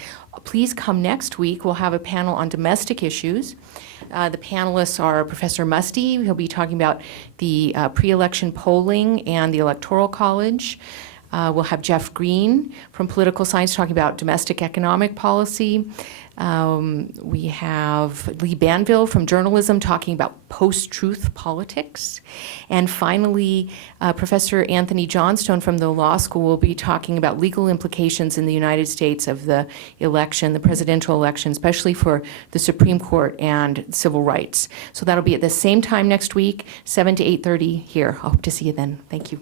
please come next week. We'll have a panel on domestic issues. The panelists are Professor Musty. He'll be talking about the pre-election polling and the Electoral College. We'll have Jeff Green from Political Science talking about domestic economic policy. We have Lee Banville from Journalism talking about post-truth politics. And finally, Professor Anthony Johnstone from the law school will be talking about legal implications in the United States of the election, the presidential election, especially for the Supreme Court and civil rights. So that'll be at the same time next week, 7 to 8:30 here. I hope to see you then. Thank you.